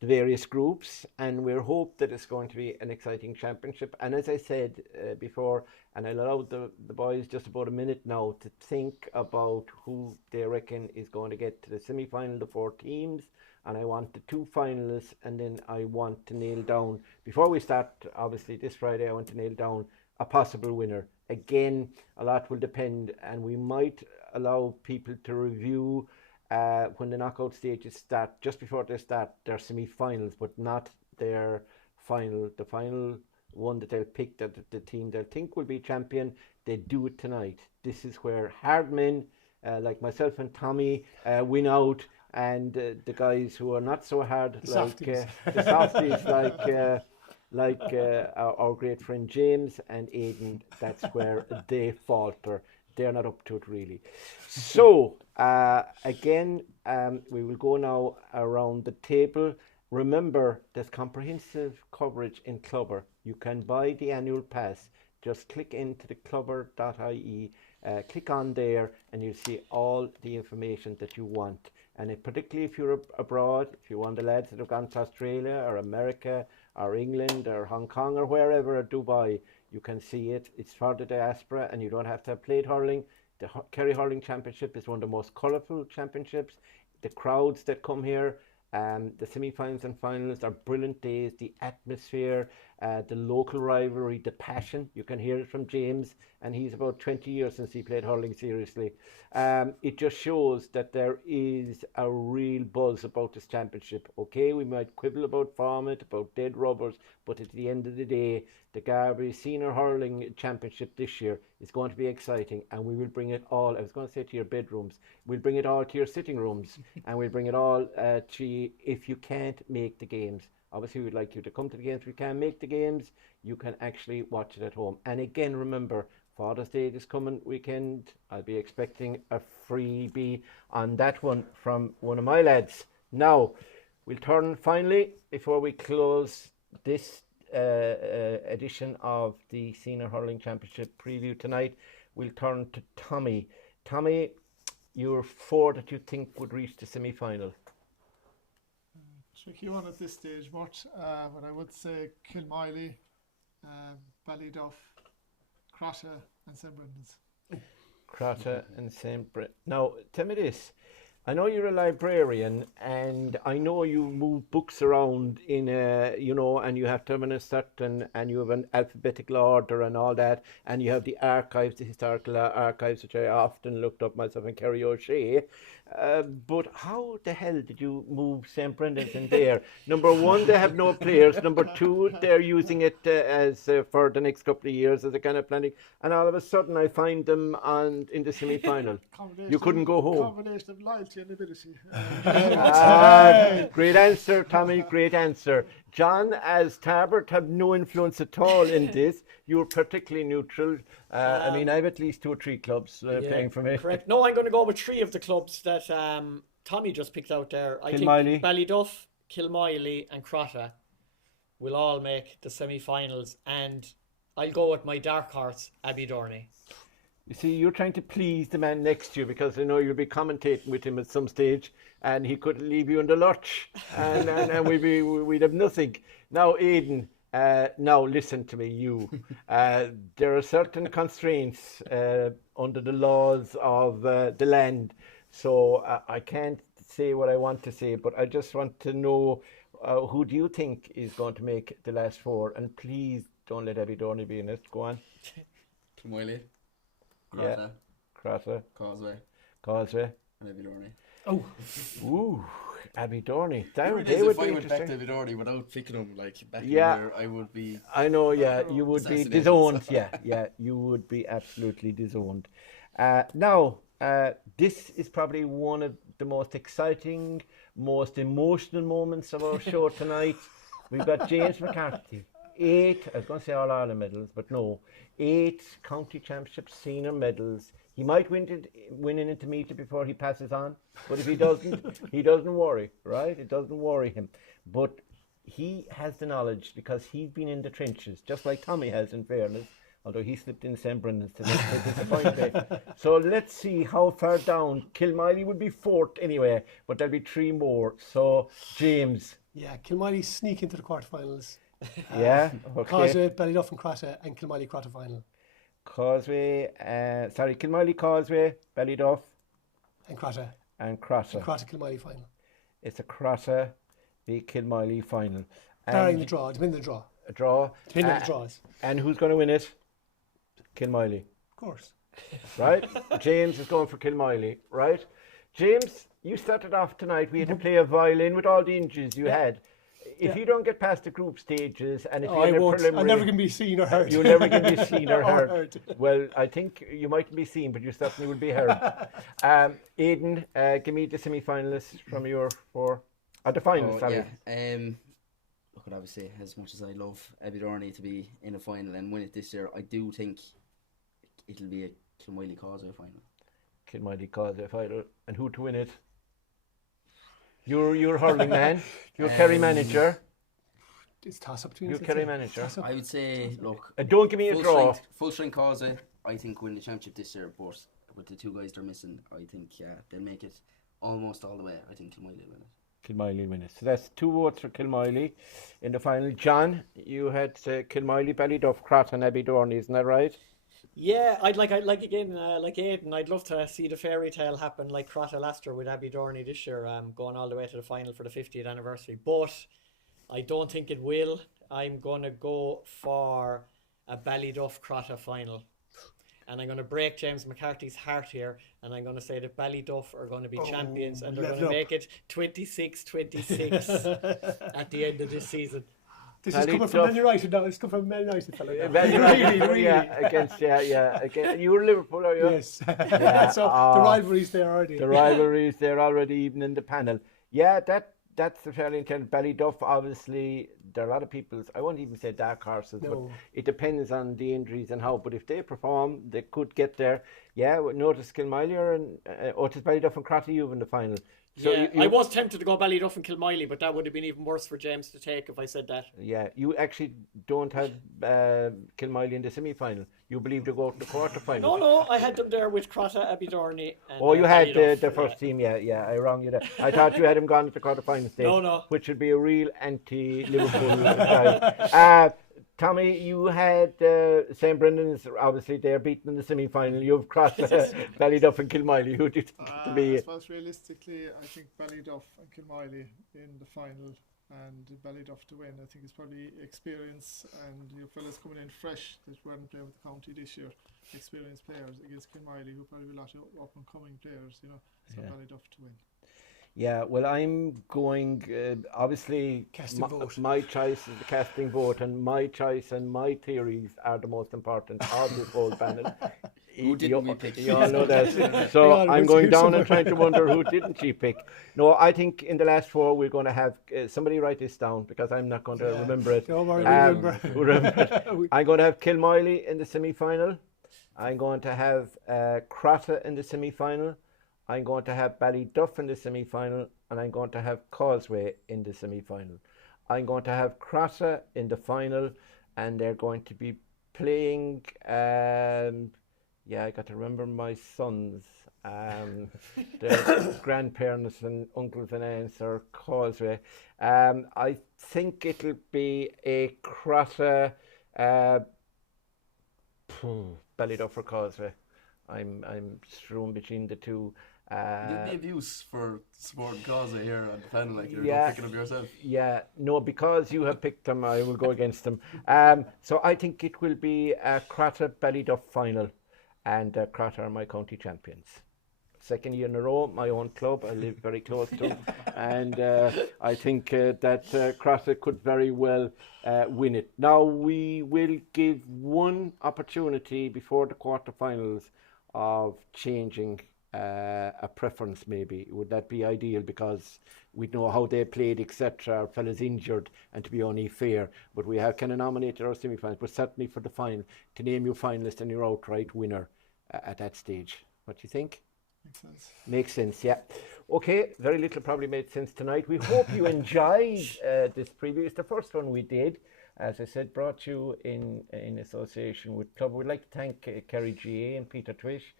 various groups, and we're hope that it's going to be an exciting championship. And as I said before, and I allowed the boys just about a minute now to think about who they reckon is going to get to the semi-final, the 4 teams. And I want the 2 finalists, and then I want to nail down, before we start, obviously this Friday, I want to nail down a possible winner. Again, a lot will depend, and we might allow people to review when the knockout stages start, just before they start their semi-finals, but not their final. The final one that they'll pick, that the team they'll think will be champion, they do it tonight. This is where hard men like myself and Tommy win out, and the guys who are not so hard, the softies like our great friend James and Aidan, that's where they falter. They're not up to it really. So again, we will go now around the table. Remember, there's comprehensive coverage in Clubber. You can buy the annual pass. Just click into the clubber.ie, click on there, and you'll see all the information that you want. And particularly if you're abroad, if you're one of the lads that have gone to Australia or America or England or Hong Kong or wherever, or Dubai, you can see it. It's for the diaspora, and you don't have to have played hurling. The Kerry Hurling Championship is one of the most colourful championships. The crowds that come here, the semi-finals and finals are brilliant days. The atmosphere, the local rivalry, the passion. You can hear it from James, and he's about 20 years since he played hurling seriously. It just shows that there is a real buzz about this championship. Okay, we might quibble about format, about dead rubbers, but at the end of the day, the Kerry Senior Hurling Championship this year is going to be exciting, and we will bring it all, I was going to say to your bedrooms, we'll bring it all to your sitting rooms, and we'll bring it all to you if you can't make the games. Obviously, we'd like you to come to the games. If you can't make the games, you can actually watch it at home. And again, remember, Father's Day this coming weekend. I'll be expecting a freebie on that one from one of my lads. Now, We'll turn finally, before we close this edition of the Senior Hurling Championship preview tonight, we'll turn to Tommy. Tommy, your 4 that you think would reach the semi-final. Tricky one at this stage, Mort. But I would say Kilmiley, Ballyduff, Crotta and St. Brendan's. Crotta and St. Brendan. Now, tell me this. I know you're a librarian, and I know you move books around in and you have them in a certain, and you have an alphabetical order and all that, and you have the archives, the historical archives, which I often looked up myself in Kerry O'Shea. But how the hell did you move St. Brendan's in there? Number one, they have no players. Number two, they're using it as for the next couple of years as a kind of planning. And all of a sudden, I find them in the semi-final. You couldn't go home. Combination of loyalty and ability. Great answer, Tommy. Great answer. John, as Tarbert, have no influence at all in this. You're particularly neutral. I mean, I have at least 2 or 3 clubs playing for me. Correct. No, I'm going to go with 3 of the clubs that Tommy just picked out there. I Kilmiley. think Ballyduff, Kilmiley and Crotta will all make the semi-finals, and I'll go with my dark horse, Abbeydorney. You see, you're trying to please the man next to you, because I know you'll be commentating with him at some stage, and he could leave you in the lurch, and we'd have nothing. Now, Aidan, now listen to me, you. There are certain constraints under the laws of the land, so I can't say what I want to say, but I just want to know who do you think is going to make the last 4, and please don't let Abbeydorney be in it. Go on. Kilmiley, Yeah. Crotta, Causeway, and Abbeydorney. Oh, ooh, Abbeydorney. They would be interesting. Back to Abbeydorney without picking them back in there, I would be. I know, yeah, you would be disowned. Yeah, you would be absolutely disowned. Now, this is probably one of the most exciting, most emotional moments of our show tonight. We've got James McCarthy. 8, I was going to say All Ireland medals, but no, 8 county championship senior medals. He might win an intermediate before he passes on, but if he doesn't, he doesn't worry, right? It doesn't worry him. But he has the knowledge because he's been in the trenches, just like Tommy has, in fairness, although he slipped in St. Brendan's to disappoint me. So let's see how far down. Kilmiley would be 4th anyway, but there'll be 3 more. So, James. yeah, Kilmiley sneak into the quarterfinals. Yeah, okay. Causeway, Ballyduff and Crotta, and Kilmiley quarter final. Kilmiley, Causeway, Ballyduff. And Crotta. And Crotta. And Crotta Kilmiley final. It's a Crotta v Kilmiley final. Barring the draw, depending on the draw. A draw. Depending on the draws. And who's going to win it? Kilmiley. Of course. Right? James is going for Kilmiley, right? James, you started off tonight. We had to play a violin with all the injuries you had. If you don't get past the group stages, and if you're in a preliminary, I'm never going to be seen or heard. You're never going to be seen or heard. Well, I think you mightn't be seen, but you certainly will be heard. Aidan, give me the semi-finalists from your 4. The finals, sorry. Yeah. Look, obviously, as much as I love Abbeydorney to be in a final and win it this year, I do think it'll be a Kilmiley Causeway final. Kilmiley Causeway final. And who to win it? You're hurling man. You're Kerry manager. It's toss-up between You're Kerry manager. I would say, look... don't give me a draw. Full strength Causeway, I think, win the championship this year, but with the 2 guys they're missing, I think they'll make it almost all the way. I think Kilmiley will win it. Kilmiley win it. So that's 2 votes for Kilmiley in the final. John, you had Kilmiley, Ballyduff, Crotta and Abbeydorney, isn't that right? Yeah, I'd like Aidan, I'd love to see the fairy tale happen like Crotta last year with Abbeydorney this year, going all the way to the final for the 50th anniversary. But I don't think it will. I'm going to go for a Ballyduff Crotta final. And I'm going to break James McCarthy's heart here, and I'm going to say that Ballyduff are going to be champions, and they're going to make it 26-26 at the end of this season. This is coming from Man United now. It's coming from Man United, fella. Man United, really. Yeah, against you're Liverpool, are you? Yes. Yeah. So the rivalry's there already. The rivalry's there already, even in the panel. Yeah, that's the fairly intent. Ballyduff, obviously, there are a lot of people's, I won't even say dark horses, but it depends on the injuries and how. But if they perform, they could get there. Yeah, notice Kilmiley and Ballyduff and Crotta in the final. So Yeah, I was tempted to go Ballyduff and Kilmiley, but that would have been even worse for James to take if I said that. Yeah, you actually don't have Kilmiley in the semi-final. You believe to go to the quarter-final. No, I had them there with Crotta, Abbeydorney, and Oh, you had Ballyduff, the first team, yeah, I wrong you there. I thought you had him gone to the quarter-final stage, No. which would be a real anti-Liverpool guy. Tommy, you had St. Brendan's, obviously they're beaten in the semi-final. You've crossed Ballyduff and Kilmiley. Who do you think to be? I suppose realistically, I think Ballyduff and Kilmiley in the final, and Ballyduff to win. I think it's probably experience, and your fellas coming in fresh that weren't playing with the county this year, experienced players against Kilmiley, who probably a lot of up-and-coming players, so Ballyduff to win. Yeah, well, I'm going, obviously, my choice is the casting vote, and my choice and my theories are the most important of this whole panel. Who didn't we pick? You all know that. So I'm going down and trying to wonder who didn't she pick. No, I think in the last four we're going to have, somebody write this down because I'm not going to remember it. Don't worry, remember it. I'm going to have Kilmiley in the semi-final. I'm going to have Crotta in the semi-final. I'm going to have Ballyduff in the semi-final, and I'm going to have Causeway in the semi-final. I'm going to have Crotta in the final, and they're going to be playing. I got to remember my sons. Their grandparents and uncles and aunts are Causeway. I think it'll be a Crotta, Ballyduff or Causeway. I'm strewn between the two. You'd be of use for supporting Causeway here on the panel, like you're picking up yourself. Yeah, no, because you have picked them, I will go against them. So I think it will be a Crotta Ballyduff final, and Crotta are my county champions. Second year in a row, my own club, I live very close to, and I think that Crotta could very well win it. Now we will give one opportunity before the quarterfinals of changing a preference, maybe. Would that be ideal? Because we know how they played, etc. Fellas injured, and to be only fair. But we have kind of nominated our semi-finals, but certainly for the final, to name your finalist and your outright winner at that stage. What do you think? Makes sense. Makes sense, yeah. Okay, very little probably made sense tonight. We hope you enjoyed this preview. It's the first one we did. As I said, brought you in association with Club. We'd like to thank Kerry GA and Peter Twish,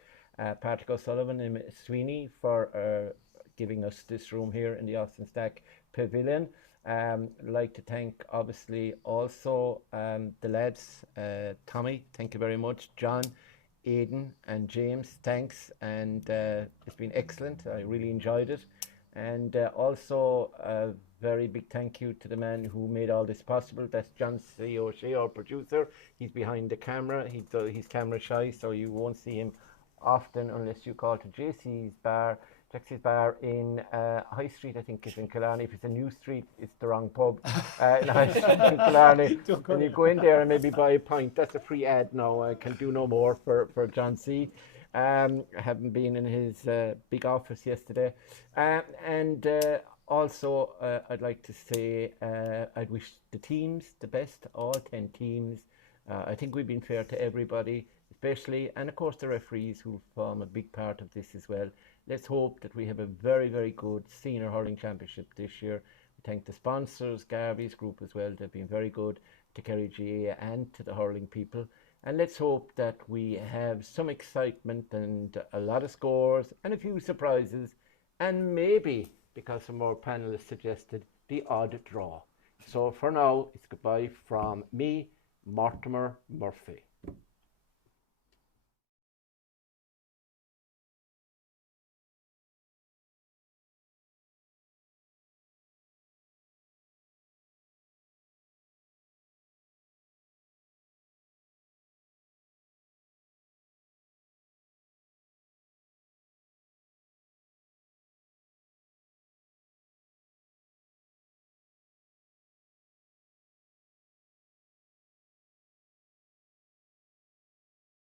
Patrick O'Sullivan and Sweeney for giving us this room here in the Austin Stack Pavilion. I'd like to thank, obviously, also the lads. Tommy, thank you very much. John, Aidan and James, thanks. And it's been excellent. I really enjoyed it. And also a very big thank you to the man who made all this possible. That's John C. O'Shea, our producer. He's behind the camera. He's camera shy, so you won't see him often unless you call to Jaxie's Bar in High Street, I think is in Killarney. If it's a new street, it's the wrong pub. In High Street in Killarney. And you go in there and maybe buy a pint. That's a free ad now. I can do no more for John C. I haven't been in his big office yesterday. Also, I'd like to say I'd wish the teams the best, all 10 teams. I think we've been fair to everybody, especially, and of course the referees who form a big part of this as well. Let's hope that we have a very, very good Senior Hurling Championship this year. We thank the sponsors, Garvey's group as well. They've been very good to Kerry GA and to the hurling people. And let's hope that we have some excitement and a lot of scores and a few surprises, and maybe, because some more panelists suggested, the odd draw. So for now, it's goodbye from me, Mort Murphy.